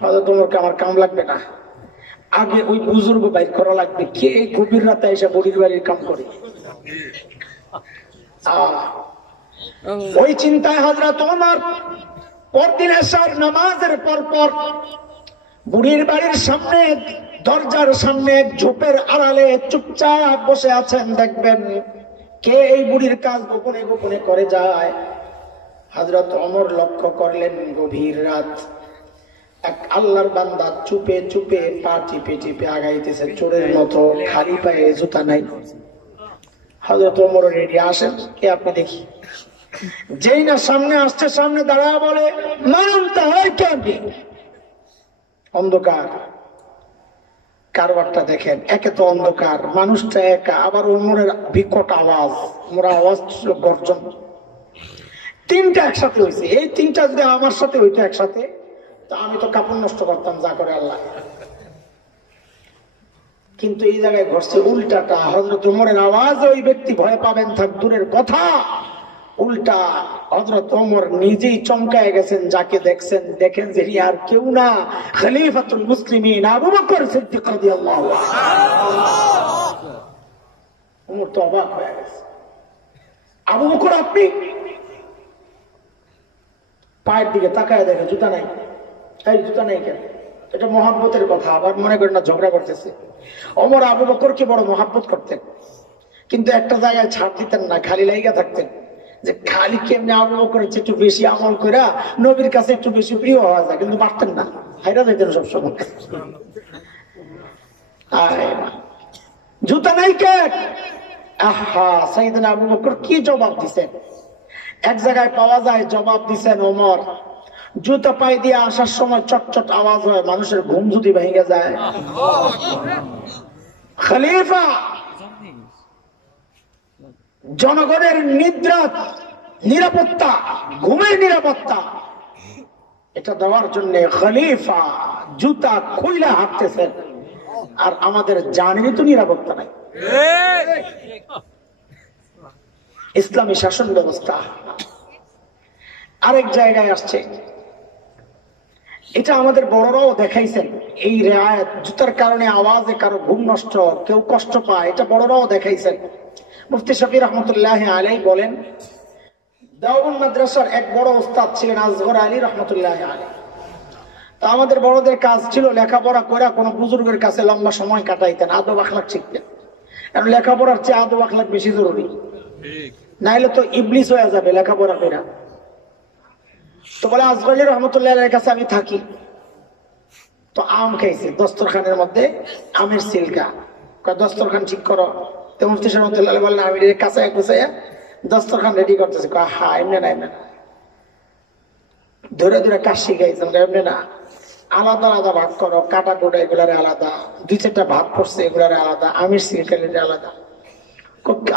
হযরত ওমরকে আমার কাম লাগবে না, আগে ওই বুজুর্গ বাইর করা লাগবে, কে গভীর রাতে এসে বুড়ির বাড়ির কাম করে। ওই চিন্তায় হযরত ওমর পরদিন এশার নামাজের পর বুড়ির বাড়ির সামনে, দরজার সামনে ঝোপের আড়ালে চুপচাপ বসে আছেন। দেখবেন কে এই বুড়ির কাজ গোপনে গোপনে করে যায়। হযরত ওমর লক্ষ্য করলেন, গভীর রাত, এক আল্লাহর বান্দা চুপে চুপে পা টিপে টিপে আগাইতেছে চোরের মতো, খালি পায়ে, জুতা নাই। হযরত ওমর রেডি, আসেন কে আপনি দেখি। যেই না সামনে আসছে, সামনে দাঁড়া বলে, মানতে হয় কে? অন্ধকার। কারবারটা দেখেন, একে তো অন্ধকার, মানুষটা একা, আবার ওমরের বিকট আওয়াজ, ওমর আওয়াজ গর্জন। 3টা একসাথে হয়েছে। এই 3টা যদি আমার সাথে হইতো একসাথে, তা আমি তো কাপড় নষ্ট করতাম, যা করে আল্লাহ। কিন্তু এই জায়গায় ঘটছে উল্টাটা। হযরত ওমরের আওয়াজ ওই ব্যক্তি ভয় পাবেন থাক দূরের কথা, উল্টা হযরত ওমর নিজেই চমকায় গেছেন। যাকে দেখছেন, দেখেন যে আর কেউ না, খলিফাতুল মুসলিমিন আবু বকর সিদ্দিক রাদিয়াল্লাহু আনহু। ওমর তো অবাক হয়ে গেছে। আবু বকর আপনি? পায়ের দিকে তাকায় দেখে জুতা নাই। এই জুতা নাই কেন? এটা মহাব্বতের কথা, আবার মনে করেন না ঝগড়া করতেছে। ওমর আবু বকরকে বড় মহাব্বত করতেন, কিন্তু একটা জায়গায় ছাড় দিতেন না, খালি লাইগা থাকতেন যে খালি কেমনি আবু বকরের চেয়ে একটু বেশি আমল করে নবীর কাছে একটু বেশি প্রিয় হওয়া যায়, কিন্তু পারতেন না, হাইরা যাইতেন সবসময়। জুতা নাই কে? আহা, সাইয়েদনা আবু বকর কি জবাব দিছেন? এক জায়গায় পাওয়া যায় জবাব দিছেন ওমর, জুতা পায়ে দিয়ে আসার সময় চটচট আওয়াজ হয়, মানুষের ঘুম যদি ভেঙে যায়। খলিফা জনগণের নিদ্রা নিরাপত্তা, ঘুমের নিরাপত্তা, এটা দেওয়ার জন্য খলিফা জুতা খুইলা হাঁটতেছেন, আর আমাদের জানেরই তো নিরাপত্তা নাই। ইসলামী শাসন ব্যবস্থা আরেক জায়গায় আসছে, এটা আমাদের বড়রাও দেখাইছেন। এই রেয়াত, জুতার কারণে আওয়াজে কারো ঘুম নষ্ট, কেউ কষ্ট পায়, এটা বড়রাও দেখাইছেন। মুফতি শফি রহমতুল্লাহ আলাইহি বলেন, দেওবন্দ মাদ্রাসার এক বড় ওস্তাদ ছিলেন আসগর আলী রহমতুল্লাহ আলাইহি। তা আমাদের বড়দের কাজ ছিল লেখাপড়া করে কোনো বুজুর্গের কাছে লম্বা সময় কাটাইতেন, আদব আখলাক শিখতেন। কারণ লেখাপড়ার চেয়ে আদব আখলাক বেশি জরুরি, নাইলে তো ইবলিস হয়ে যাবে লেখাপড়া করে। তো বলে আসগর আলী রহমতুল্লাহ আলাইহির কাছে আমি থাকি, তো আম খাইছি দস্তরখানের মধ্যে, আমের সিলকা, দস্তরখান ঠিক করো। তো মুফতি রহমতুল্লাহ বললেন, আমি কাছে গুছাইয়া দস্তরখান রেডি করতেছি। হা, এমনি না, এমনি না, ধরে ধরে কাজ শিখাইছেন, এমনি না, আলাদা আলাদা ভাগ করো, কাটা কোটা এগুলারে আলাদা, দুই চারটা ভাগ করছে এগুলারে আলাদা, আমের সিলকা আলাদা।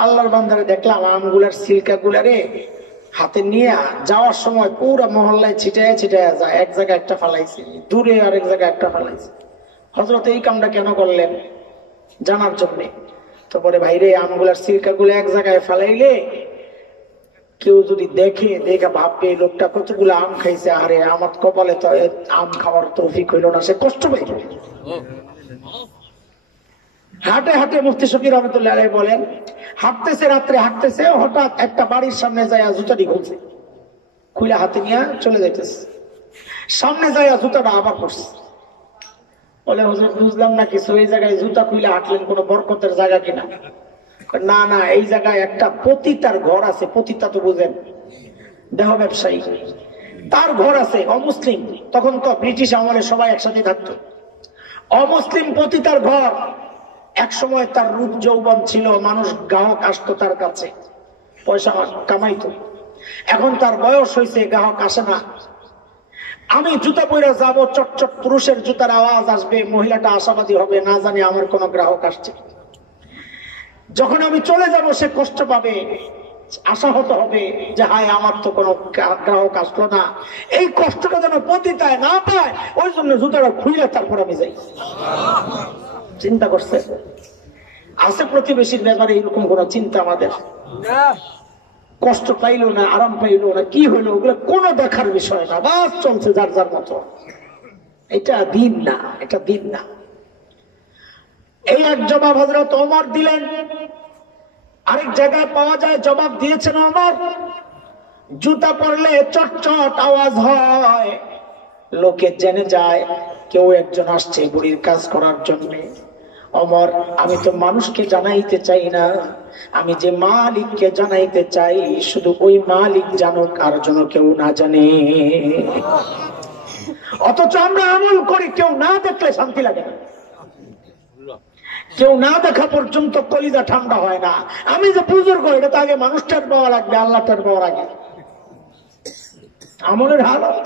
আল্লাহর বান্দারে দেখলাম আমগুলার সিলকা গুলারে হাতে নিয়ে যাওয়ার সময় পুরো মহল্লায় ছিটায় ছিটায় যায়, এক জায়গায় একটা ফালাইছে, দূরে আরেক জায়গায় একটা ফালাইছে। হযরত এই কামটা কেন করলেন জানার জন্য। তো বলে, ভাইরে আমগুলার সিরকা গুলো এক জায়গায় ফালাইলে কেউ যদি দেখে, দেখে ভাববে এই লোকটা কতগুলো আম খাইছে, আরে আমার কপালে তো আম খাওয়ার তৌফিক হইল না, সে কষ্ট পাইল। হাঁটে হাঁটে মুফতি শফি রহমতুল্লাহ আলাইহি বলেন, হাঁটতেছে, রাত্রে হাঁটতেছে, হঠাৎ একটা বাড়ির সামনে যায় জুতাটি খুলছে, খুলে হাতে নিয়ে চলে যাইতেছে। সামনে যায় জুতাটা আবার করছে। বলে, হুজুর বুঝলাম না কিছু, এই জায়গায় জুতা খুলে হাঁটলেন কোনো বরকতের জায়গা কিনা? না না, এই জায়গায় একটা পতিতার ঘর আছে। পতিতা তো বুঝেন, দেহ ব্যবসায়ী, তার ঘর আছে, অমুসলিম। তখন তো ব্রিটিশ আমলে সবাই একসাথে থাকতো। অমুসলিম পতিতার ঘর, এক সময় তার রূপ যৌবন ছিল, মানুষ গ্রাহক আসতো তার কাছে, পয়সা কামাইতো। এখন তার বয়স হয়েছে, গ্রাহক আসে না। আমি জুতা পরে যাব, চটচট পুরুষের জুতার আওয়াজ আসবে, মহিলাটা আশাবাদী হবে, না জানি আমার কোন গ্রাহক আসছে। যখন আমি চলে যাব সে কষ্ট পাবে, আশাহত হবে যে হায় আমার তো কোনো গ্রাহক আসলো না। এই কষ্টটা যেন পতিতায় না পায়, ওই জন্য জুতাটা খুলে তারপর আমি যাই। চিন্তা করছে? আছে প্রতিবেশীর ব্যাপারে এরকম কোন চিন্তা আমাদের? কষ্ট পাইলো না, আরাম পাইলো না, কি হইলো, ওগুলো কোনো দেখার বিষয় না, বাস চলছে যার যার মতো। এটা দিন না, এটা দিন না। এই এক জবাব হযরত ওমর দিলেন। আরেক জায়গায় পাওয়া যায় জবাব দিয়েছেন ওমর, জুতা পরলে চটচট আওয়াজ হয়, লোকে জেনে যায় কেউ একজন আসছে বুড়ির কাজ করার জন্য। ওমর, আমি তো মানুষকে জানাইতে চাই না, আমি যে মালিককে জানাইতে চাই, শুধু ওই মালিক জানুক, আর যেন কেউ না জানে। অথচ আমরা আমল করি, কেউ না দেখলে শান্তি লাগে না, কেউ না দেখা পর্যন্ত কলিজা ঠান্ডা হয় না। আমি যে বুজুর্গ, এটা তো আগে মানুষটার পাওয়া লাগবে, আল্লাহটার পাওয়ার আগে। আমলের হালত,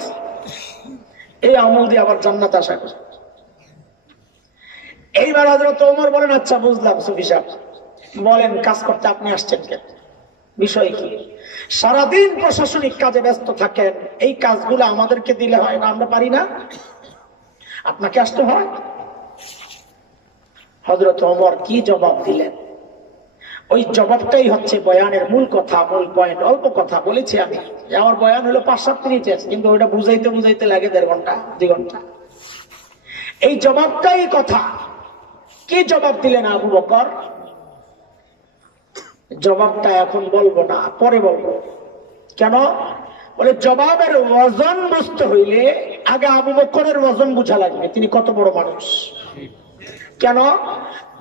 এই আমল দিয়ে আবার জান্নাত আশা করে। এইবার হযরত ওমর বলেন, আচ্ছা বুঝলাম সুফি সাহেব, বলেন কাজ করতে আপনি আসছেন কেন, বিষয় কি? সারাদিন প্রশাসনিক কাজে ব্যস্ত থাকেন, এই কাজগুলো আমাদেরকে দিলে হয় না? আমরা পারি না? আপনাকে আসতে হয়। হযরত ওমর কি জবাব দিলেন, ওই জবাবটাই হচ্ছে বয়ানের মূল কথা, মূল পয়েন্ট। অল্প কথা বলেছি আমি, আমার বয়ান হলো 5-7 মিনিটের, কিন্তু ওইটা বুঝাইতে বুঝাইতে লাগে 1.5 ঘন্টা 2 ঘন্টা। এই জবাবটাই কথা। কি জবাব দিলেন আবু বকর? জবাবটা এখন বলবো না, পরে বলবো। কেন? বলে জবাবের ওজন বুঝতে হইলে আগে আবু বকরের ওজন বুঝা লাগবে, তিনি কত বড় মানুষ। কেন?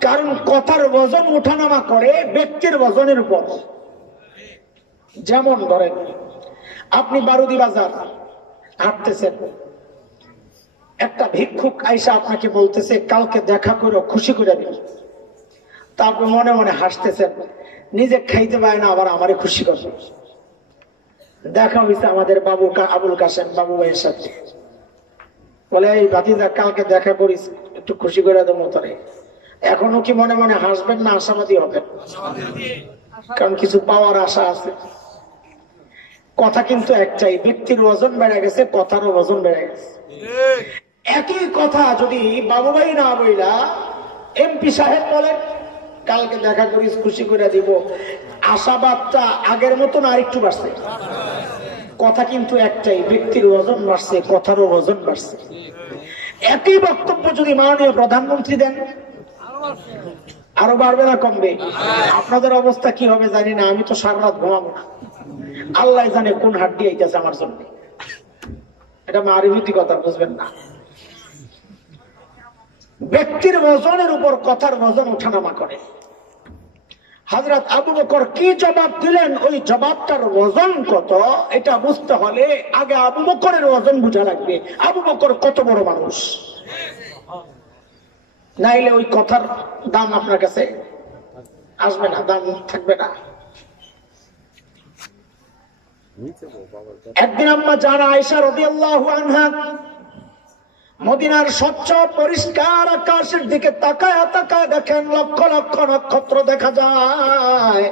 কারণ কথার ওজন উঠানামা করে ব্যক্তির ওজনের উপর। যেমন ধরেন আপনি বারুদি বাজার হাঁটতেছেন, একটা ভিক্ষুক আইসা আপনাকে বলতেছে কালকে দেখা করে খুশি করে দিন। তারপর মনে মনে হাসতেছেন, নিজে খাইতে পারে না আবার আমারে খুশি করবে। দেখা হয়েছে আমাদের বাবু আবুল কাসেম বাবু ভাইয়ের সাথে, বলে এই ভাতিজা কালকে দেখা করিস, একটু খুশি করে দেবো তোরে। এখনো কি মনে মনে হাসবেন না আশাবাদী হবেন? কারণ কিছু পাওয়ার আশা আছে। কথা কিন্তু একটাই, ব্যক্তির ওজন বেড়ে গেছে, কথারও ওজন বেড়ে গেছে। একই কথা যদি বাবু ভাই না বইলা এমপি সাহেব বলেন কালকে দেখা করিস খুশি করে দিব, আশাবাদটা আগের মতন আর একটু বাড়ছে। কথা কিন্তু একটাই, ব্যক্তির ওজন বাড়ছে, কথারও ওজন বাড়ছে। একই বক্তব্য যদি মাননীয় প্রধানমন্ত্রী দেন আরো বাড়বে না কমবে? আপনাদের অবস্থা কি হবে জানি না, আমি তো সারা রাত ঘুমাবো না, আল্লাহ জানে কোন হাড্ডি আইতেছে আমার জন্য। এটা মারিফতি কথা, বুঝবেন না? ব্যক্তির ওজনের উপর কথার ওজন ওঠানামা করে। হযরত আবু বকর কি জবাব দিলেন, ওই জবাবটার ওজন কত এটা বুঝতে হলে আগে আবু বকরের ওজন বুঝা লাগবে। আবু বকর কত বড় মানুষ, নাইলে ওই কথার দাম আপনার কাছে আসবে না, দাম থাকবে না। একদিন আম্মা জানা আয়েশা রাদিয়াল্লাহু আনহা মদিনার স্বচ্ছ পরিষ্কার আকাশের দিকে তাকায় তাকায় দেখেন লক্ষ লক্ষ নক্ষত্র দেখা যায়।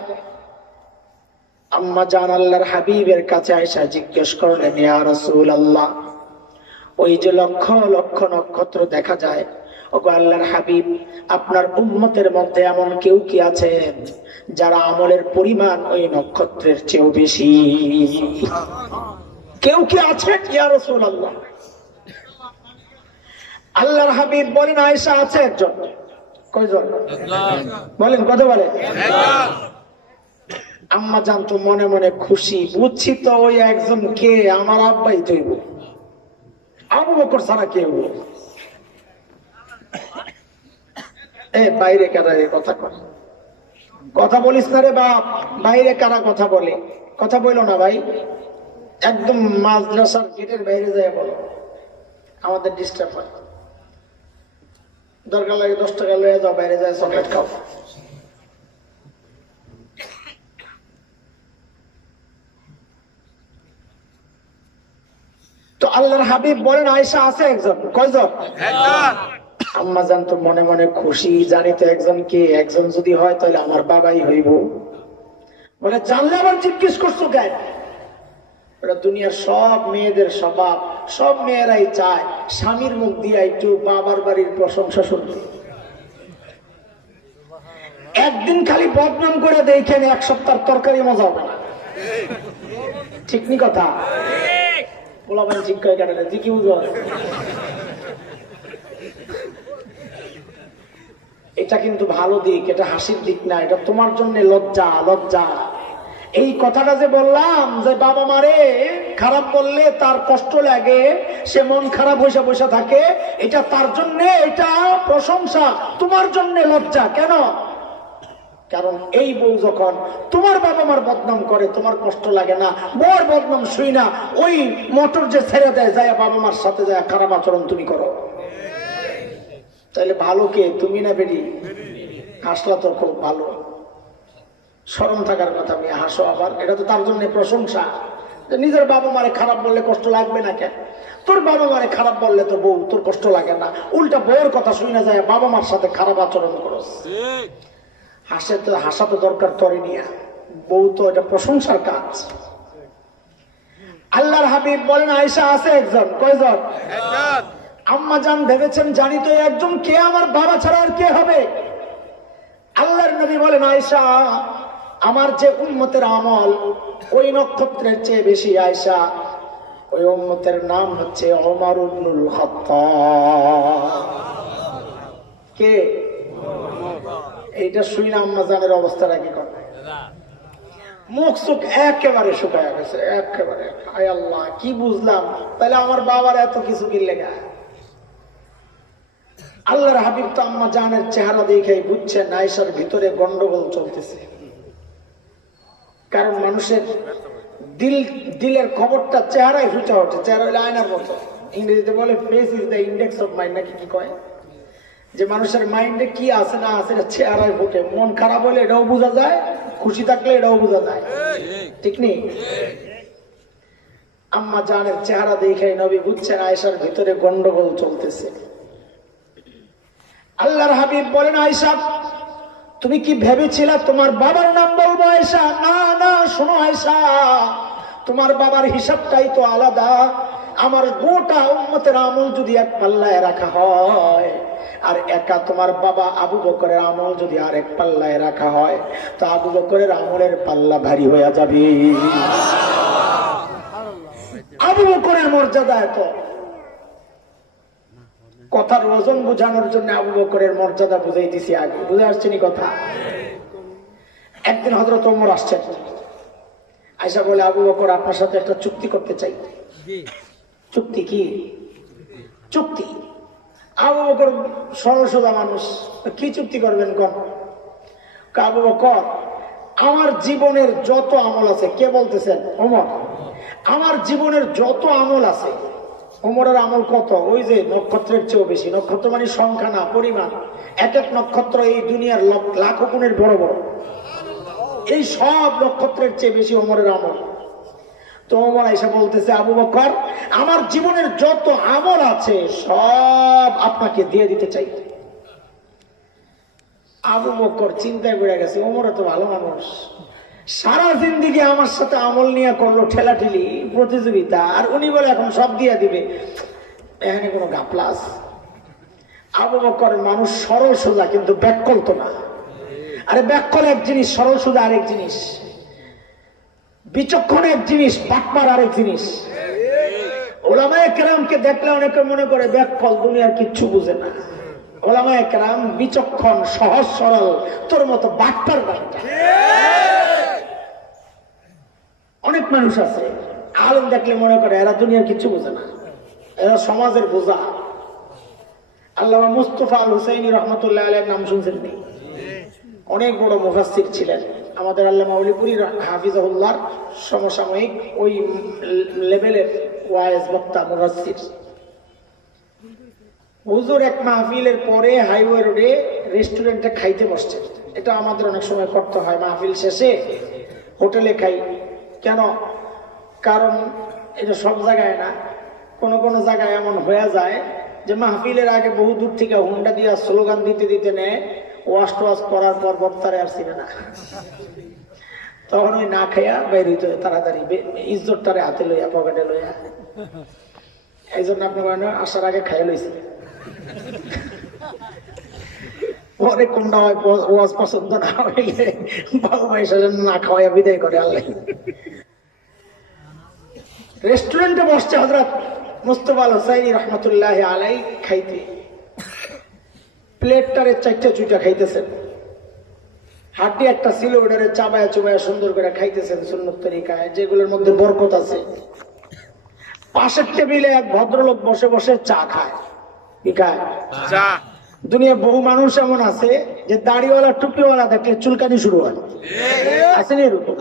আম্মা জান আল্লাহর হাবিবের কাছে আয়েশা জিজ্ঞেস করলেন, ইয়া রাসূলুল্লাহ, ওই যে লক্ষ লক্ষ নক্ষত্র দেখা যায়, ওগো আল্লাহর হাবিব, আপনার উম্মতের মধ্যে এমন কেউ কি আছে যারা আমলের পরিমাণ ওই নক্ষত্রের চেয়েও বেশি? কেউ কি আছে ইয়া রাসূলুল্লাহ? আল্লাহর হাবিব বলেন, আয়েশা আছে একজন। কয়জন বলেন? কত বলে? আম্মা জান তো মনে মনে খুশি, বুঝছি তো ওই একজন কে, আমার আব্বাই তৈব, আবু বকর ছাড়া কেউ। এ বাইরে কারা কথা কর, কথা বলিস না রে বাপ, বাইরে কারা কথা বলে? কথা বলো না ভাই, একদম মাদ্রাসার গেটের বাইরে যায় বলো, আমাদের ডিস্টার্ব হয়। দরকার লাগে 10 টাকা লয়ে যাও, বাইরে যায় চকলেট খাও। তো আল্লাহর হাবিব বলেন, আয়েশা আছে একজন। কয়জন? একজন। আম্মা জান তো মনে মনে খুশি, জানি তো একজন কে, একজন যদি হয় তাহলে আমার বাবাই হইব। বলে, জানলে আবার জিজ্ঞেস করছো কেন? ওটা দুনিয়ার সব মেয়েদের স্বভাব, সব মেয়েরাই চায় স্বামীর মুখ দিয়ে একটু বাবার বাড়ির প্রশংসা শুনতে। একদিন খালি বদনাম করে দেখেন, 1 সপ্তাহ তরকারি মজা হবে না। ঠিক নি কথা? পোলাপান জিজ্ঞাসা কাটে কি বুঝো? এটা কিন্তু ভালো দিক, এটা হাসির দিক না, এটা তোমার জন্য লজ্জা। লজ্জা এই কথাটা যে বললাম, যে বাবা মারে খারাপ বললে তার কষ্ট লাগে, সে মন খারাপ বসে বসে থাকে, এটা তার জন্য এটা প্রশংসা, তোমার জন্য লজ্জা। কেন? কারণ এই বউ যখন তোমার বাবা মার বদনাম করে তোমার কষ্ট লাগে না, বউর বদনাম শুই না, ওই মোটর যে ছেড়ে দেয় যায় বাবা মার সাথে যায় খারাপ আচরণ তুমি করো, তাহলে ভালো কে, তুমি না বেরি? হাসলা তো খুব ভালো, শরম থাকার কথা, আমি হাসো আবার, এটা তো তার জন্য প্রশংসা। নিজের বাবা মারে খারাপ বললে কষ্ট লাগবে না কেন? তোর বাবা মারে খারাপ বললে তো বউ তোর কষ্ট লাগে না, উল্টা বউর কথা শুই না যায় বাবা মার সাথে খারাপ আচরণ করো। হাসা তো দরকার তরে নিয়ে, বউ তো এটা প্রশংসার কাজ। আল্লাহর হাবিব বলেন আয়েশা আছে একজন, কয়জন? একজন। আম্মা জান ভেবেছেন জানি তো একজন কে, আমার বাবা ছাড়া আর কে হবে? আল্লাহর নবী বলেন আয়েশা, আমার যে উম্মতের আমল ওই নক্ষত্রের চেয়ে বেশি আয়েশা, ওই উম্মতের নাম হচ্ছে ওমর ইবনুল খাত্তাব। কে? এইটা শুই না আম্মা জানের অবস্থাটা কি করে? মুখ চোখ একেবারে শুকায় গেছে, একেবারে। আয় আল্লাহ, কি বুঝলাম তাহলে আমার বাবার এত কিছু কি লেখা? আল্লাহর হাবিব তো আম্মা জানের চেহারা দেখেই বুঝছেন আয়েশার ভিতরে গন্ডগোল চলতেছে। কারণ মানুষের দিলের খবরটা চেহারায় ফুটে ওঠে, চেহারা হলে আয়নার মতো। ইংরেজিতে বলে face is the index of mind, নাকি কি কয়, যে মানুষের মাইন্ডে কি আছে না আছে চেহারায় ফুটে। মন খারাপ হলে এটাও বোঝা যায়, খুশি থাকলে এটাও বোঝা যায়, ঠিক নেই? আম্মা জানের চেহারা দেখে নবী বুঝছেন আয়েশার ভিতরে গন্ডগোল চলতেছে। আল্লাহর হাবিব বলেন আয়েশা, তুমি কি ভেবেছিলা তোমার বাবার নাম বলবো আয়েশা? না না, শোনো আয়েশা, তোমার বাবার হিসাবটাই তো আলাদা। আমার গোটা উম্মতের আমল যদি এক পাল্লায় রাখা হয়, আর একা তোমার বাবা আবু বকরের আমল যদি আরেক পাল্লায় রাখা হয়, তো আবু বকরের আমলের পাল্লা ভারী হয়ে যাবে। আবু বকরের মর্যাদা এত। কথার ওজন বোঝানোর জন্য আবু বকরের মর্যাদা বুঝাইতেছি আগে, বুঝে আসছেনি কথা? একদিন হযরত ওমর আসছেন, আয়েশা বলে আবু বকর আপনার সাথে একটা চুক্তি করতে চাই। চুক্তি কি? চুক্তি। আবু বকর সরল সোজা মানুষ, কি চুক্তি করবেন কোন? আবু বকর, আমার জীবনের যত আমল আছে। কে বলতেছেন? ওমর। আমার জীবনের যত আমল আছে। ওমরের আমল কত? ওই যে নক্ষত্রের চেয়েও বেশি। নক্ষত্র মানে সংখ্যা না, পরিমাণ। এক এক নক্ষত্র এই দুনিয়ার লাখো গুণের বড় বড়। এই সব নক্ষত্রের চেয়ে বেশি ওমরের আমল। তো ওমর আয়েশা বলতেছে আবু বকর, আমার জীবনের যত আমল আছে সব আপনাকে দিয়ে দিতে চাই। আবু বকর চিন্তায় পড়ে গেছে, ওমর তো ভালো মানুষ, সারা জিন্দিগি আমার সাথে আমল নিয়ে করলো ঠেলাঠেলি, প্রতিযোগিতা, আর উনি বলে এখন সব দিয়ে দিবে। এখানে কোনো গাপলাস। আবু বকর মানুষ সরল সোজা, কিন্তু ব্যাককল তো না। আরে ব্যাককল এক জিনিস, সরল সোজা আরেক জিনিস, বিচক্ষণ এক জিনিস, পাটমার আরেক জিনিস। ওলামায়ে কেরামকে দেখলে অনেকে মনে করে ব্যাককল, দুনিয়ার কিচ্ছু বুঝে না। ওলামায়ে কেরাম বিচক্ষণ, সহজ সরল, তোর মতো বাটপার বাট্টা। অনেক মানুষ আছে আলেম দেখলে মনে করে এরা দুনিয়ার কিচ্ছু বোঝে না, এরা সমাজের বোঝা। আল্লামা মুস্তাফা আল হুসাইনি রহমতুল্লাহ আলাইহির নাম শুনছেন নি? অনেক বড় মুফাসসির ছিলেন। আমাদের আল্লামা ওলিপুরি হাফিজাহুল্লাহর সমসাময়িক ওই লেভেলের ওয়াইজ বক্তা মুফাসসির। হুজুর এক মাহফিলের পরে হাইওয়ে রোডে রেস্টুরেন্টে খাইতে বসছেন। এটা আমাদের অনেক সময় করতে হয়, মাহফিল শেষে হোটেলে খাই। কেন? কারণ এটা সব জায়গায় না, কোন কোন জায়গায় এমন হয়ে যায় যে মাহফিলের আগে বহু দূর থেকে হুন্ডা দিয়া স্লোগান দিতে দিতে নেয়, ওয়াশ টোয়াশ করার পর বক্তারে আর চিনে না, তখন ওই না খাইয়া বের হইতে তাড়াতাড়ি, ইজ্জতটারে হাতে লইয়া, পকেটে লইয়া। এই জন্য আপনি আসার আগে খাইয়া লইছে, পরে কোনটা হয় ওয়াজ পছন্দ না হইলে বাবু মাইশের জন্য না খাওয়াইয়া বিদায় করে আল্লাহ। রেস্টুরেন্টে বসছে হযরত মুস্তাফা আল হুসাইনি রহমতুল্লাহ আলাই খাইতে। প্লেটটারে চারটা চুইটা খাইতেছেন, হাড্ডি একটা ছিল ওটারে চাবায়া চুবায়া সুন্দর করে খাইতেছেন সুন্নত তরিকায়, যেগুলোর মধ্যে বরকত আছে। পাশের টেবিলে এক ভদ্রলোক বসে বসে চা খায়। কি খায়? চা। দুনিয়া বহু মানুষ এমন আছে যে দাড়িওয়ালা টুপিওয়ালা দেখলে চুলকানি শুরু হয়, আছে না? এরকম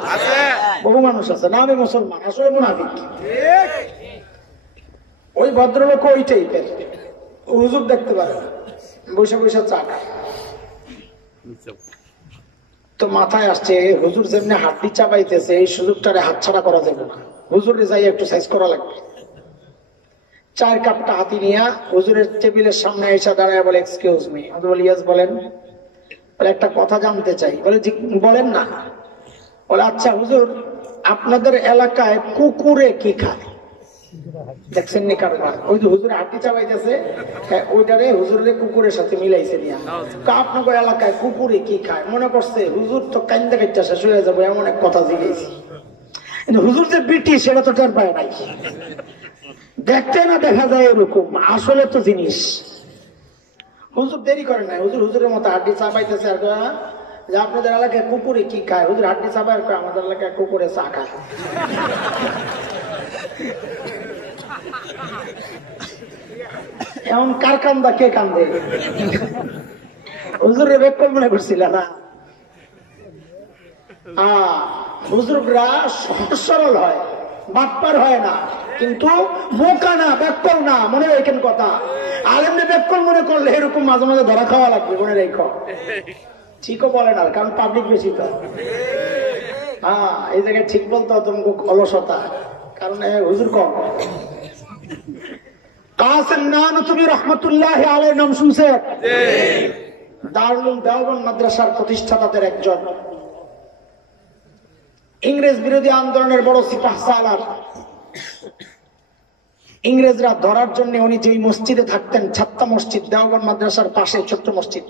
বহু মানুষ আছে, নামে মুসলমান, আসলে মুনাফিক। ওই ভদ্রলোক ওই টাইপের, হুজুর দেখতে পারে বসে বসে চা খায়। তো মাথায় আসছে হুজুর যেমনি হাড্ডি চাবাইতেছে, এই সুযোগটারে হাতছাড়া করা যাবে না, হুজুরে যাই একটু সাইজ করা লাগবে। চায়ের কাপটা হাতি নিয়ে হুজুরের টেবিলের সামনে এসে দাঁড়ায় বলে, এক্সকিউজ মি। আমি বলি ইয়েস বলেন। বলে একটা কথা জানতে চাই। বলে বলেন না। বলে আচ্ছা হুজুর, আপনাদের এলাকায় কুকুরে কি খায়? দেখছেন নি কারবার? ওই যে হুজুরে হাঁটি চাবাইতেছে, ওইটারে হুজুরের কুকুরের সাথে মিলাইছে নিয়া। আপনাদের এলাকায় কুকুরে কি খায়? মনে করছে হুজুর তো কান্দা কাইটা শেষ হয়ে যাবো এমন এক কথা জিজ্ঞেস। কিন্তু হুজুর যে ব্রিটিশ সেটা তো টের পায় নাই। দেখতে না দেখা যায় এরকম, আসলে তো জিনিস। হুজুর দেরি করে নাই, হুজুর হুজুরের মতো হাড্ডি চাবাইতেছে আর যে আপনাদের এলাকায় কুকুরে কি খায়? হুজুর হাড্ডি চাবাই আর আমাদের এলাকায় কুকুরে চা খায়। এমন কার কান্দা কে কান্দে? হুজুরের বেকল মনে করছিল না। হুজুররা সহজ সরল হয়, বাটপার হয় না, কিন্তু বোকা না, বেকল না। মনে রেখেন কথা, আলেমনে বেকল মনে করলে এরকম মাঝে মাঝে ধরা খাওয়া লাগবে, মনে রেখো। ঠিকও বলে না, কারণ পাবলিক বেশি তো। এই জায়গায় ঠিক বলতো তুমি অলসতা, কারণ হুজুর কম। কাসেম নানতুবি রহমতুল্লাহি আলাইহির নাম শুনছেন? দারুল দেওবন্দ মাদ্রাসার প্রতিষ্ঠাতাদের একজন, ইংরেজ বিরোধী আন্দোলনের বড় সিপাহ সালার। ইংরেজরা ধরার জন্য উনি যেই মসজিদে থাকতেন, ছাত্তা মসজিদ, দেওবন্দ মাদ্রাসার পাশে ছোট্ট মসজিদ,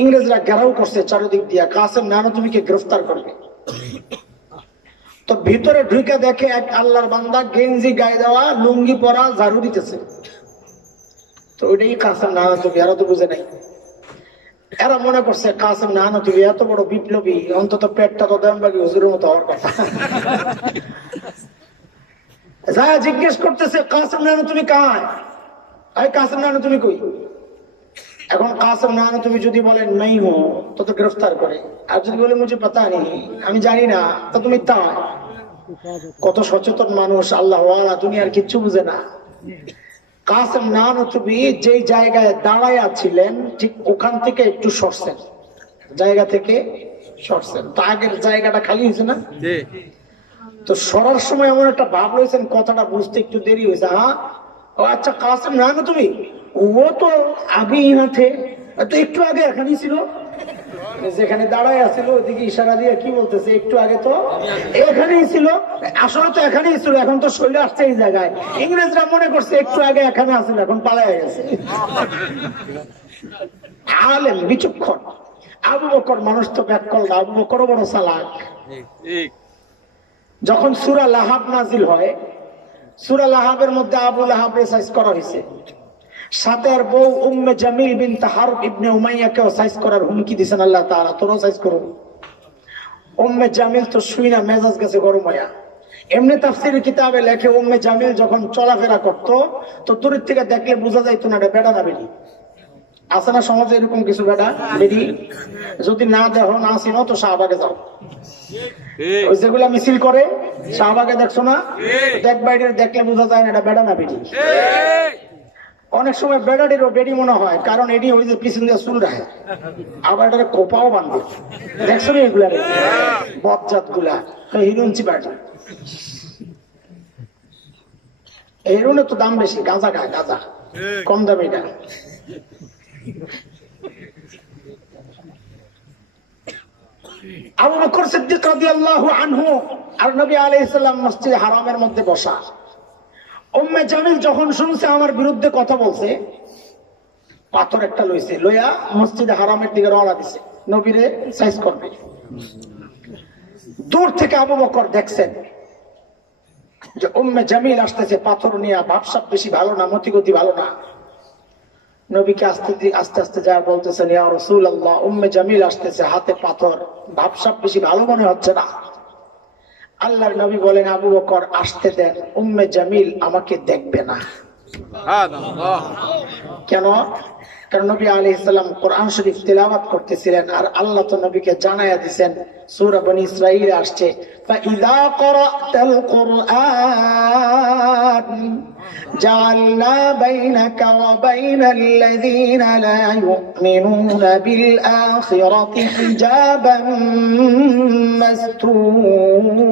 ইংরেজরা ঘেরাও করছে চারিদিক দিয়া, কাসেম নানতুবিকে গ্রেফতার করবে। তো ভিতরে ঢুকে দেখে এক আল্লাহর বান্দা গেঞ্জি গায়ে দেওয়া, লুঙ্গি পরা, ঝাড়ু দিতেছে। তো ওইটাই কাসেম নানতুবি, এরা তো বুঝে নাই। এরা মনে করছে কাসেম নানতুবি এত বড় বিপ্লবী, অন্তত পেটটা তো দেমবাগি হুজুরের মতো হওয়ার কথা। যা জিজ্ঞেস করতেছে কাসেম নানতুবি কায়? কাসেম নানতুবি কই? এখন কাসেম নানতুবি যদি বলেন নাই হো তো গ্রেফতার করে, আর যদি বলে মুঝে পাতা নেই, আমি জানি না, তা তুমি তা। কত সচেতন মানুষ, আল্লাহ ওয়ালা, দুনিয়ার কিচ্ছু বুঝে না। কাসেম নানতুবি যেই জায়গায় দাঁড়ায় ছিলেন ঠিক ওখান থেকে একটু সরছেন, জায়গা থেকে সরছেন। তো আগের জায়গাটা খালি হয়েছে না? তো সরার সময় এমন একটা ভাব রয়েছেন, কথাটা বুঝতে একটু দেরি হয়েছে। আচ্ছা কাসেম নানতুবি ও তো আগে ইহাতে, তো একটু আগে এখানেই ছিল, যেখানে দাঁড়ায় আছিল ওইদিকে ইশারা দিয়ে কি বলতেছে, একটু আগে তো এখানেই ছিল। আসলে তো এখানেই ছিল, এখন তো শৈলে আসছে এই জায়গায়। ইংরেজরা মনে করছে একটু আগে এখানে আসছিল, এখন পালায় গেছে। আলেম বিচক্ষণ। আবু বকর মানুষ তো ব্যাকল না, আবু বকর বড় চালাক। যখন সূরা লাহাব নাজিল হয়, সূরা লাহাবের মধ্যে আবু লাহাবকে সাইজ করা হয়েছে, সাথে আর বউ উম্মে জামিল বিনতে হারব ইবনে উমাইয়াকেও সাইজ করার হুমকি দিয়েছেন আল্লাহ তাআলা, তোরাও সাইজ করো। উম্মে জামিল তো শুই না, মেজাজ গেছে গরম হইয়া। এমনি তাফসীরের কিতাবে লেখে উম্মে জামিল যখন চলাফেরা করত তো দূরের থেকে দেখলে বোঝা যাইতো না এটা বেড়া না বেড়ি। আছে না সমাজে এরকম কিছু বেড়া বেড়ি? যদি না দেখো, না চিনো তো শাহবাগে যাও, যেগুলা মিছিল করে শাহবাগে দেখছো না, দেখ বাইরে দেখলে বোঝা যায় না এটা বেড়া না বেড়ি। অনেক সময় বেড়াটিরও বেড়ি মনে হয়, কারণ এটি ওই যে পিছন দিয়ে চুল রাখে, আবার এটা কোপাও বাঁধবে। দেখছো না এগুলা বদজাত গুলা, হিরুঞ্চি বাড়ি। হিরুনের তো দাম বেশি, গাঁজা খায়, গাঁজা কম দামে এটা। আবু বকর সিদ্দিক রাদিয়াল্লাহু আনহু আর নবী আলাইহিস সালাম মসজিদ হারামের মধ্যে বসা। উম্মে জামিল যখন শুনছে আমার বিরুদ্ধে কথা বলছে, পাথর একটা লইছে, লইয়া মসজিদ হারামের দিকে রওনা দিছে, নবীরে সাইজ করবে। দূর থেকে আবু বকর দেখছেন যে উম্মে জামিল আসতেছে পাথর নিয়ে, ভাবসাব বেশি ভালো না, মতিগতি ভালো না। নবীকে আস্তে আস্তে যা বলতেছেন, ইয়া রাসূলুল্লাহ, উম্মে জামিল আসতেছে, হাতে পাথর, ভাবসাব বেশি ভালো মনে হচ্ছে না। আল্লাহর নবী বলেন, আবু বকর আসতে দেন, উম্মে জামিল আমাকে দেখবে না। কেন? কারণ নবী আলাইহিস সালাম কোরআন শরীফ তিলাওয়াত করতেছিলেন, আর আল্লাহ তো নবীকে জানায়া দিবেন, সূরা বনী ইসরাঈলে আসছে, ফাইযা ক্বরাতাল কুরআন জাআলনা বাইনাকা ওয়া বাইনাল্লাযীনা লা ইউমিনুনা বিল আখিরাতি হিজাবান মাসতুরা।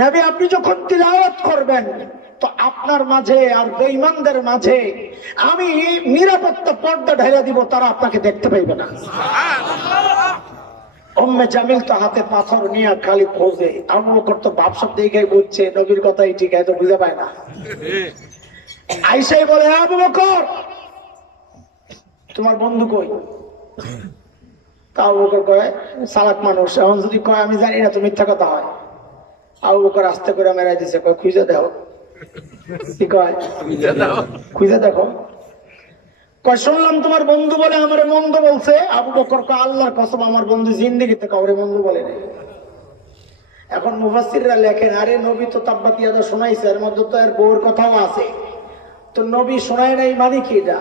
নবী আপনি যখন তিলাওয়াত করবেন তো আপনার মাঝে আর বেঈমানদের মাঝে আমি নিরাপত্তা পর্দা ঢেলে দিব, তারা আপনাকে দেখতে পাইবে না। উম্মে জামিল তো হাতে পাথর নিয়ে খালি খোঁজে, আবু বকর তো ভাবসাব দেখে বুঝছে নবীর কথাই ঠিক আছে, বুঝে পায় না। আইসাই বলে, আবু বকর তোমার বন্ধু কই? তা আবু বকর কয়, চালাক মানুষ, এখন যদি কয় আমি জানি না তো মিথ্যা কথা হয়। আবু বকর আস্তে করে মেরাই দিছে, কয় খুঁজে দাও। কি কয়? খুঁজে দেখো। কয় শুনলাম তোমার বন্ধু বলে আমারে মন্দ বলছে। আবু বকর কয়, আল্লাহর কসম আমার বন্ধু জিন্দেগিতে কাউরে মন্দ বলে নেই। এখন মুফাসসিররা লেখেন, আরে নবী তো তাব্বাত ইয়াদা শোনাইছে, এর মধ্যে তো এর বউর কথাও আছে, তো নবী শোনায় নাই মানে কি এটা?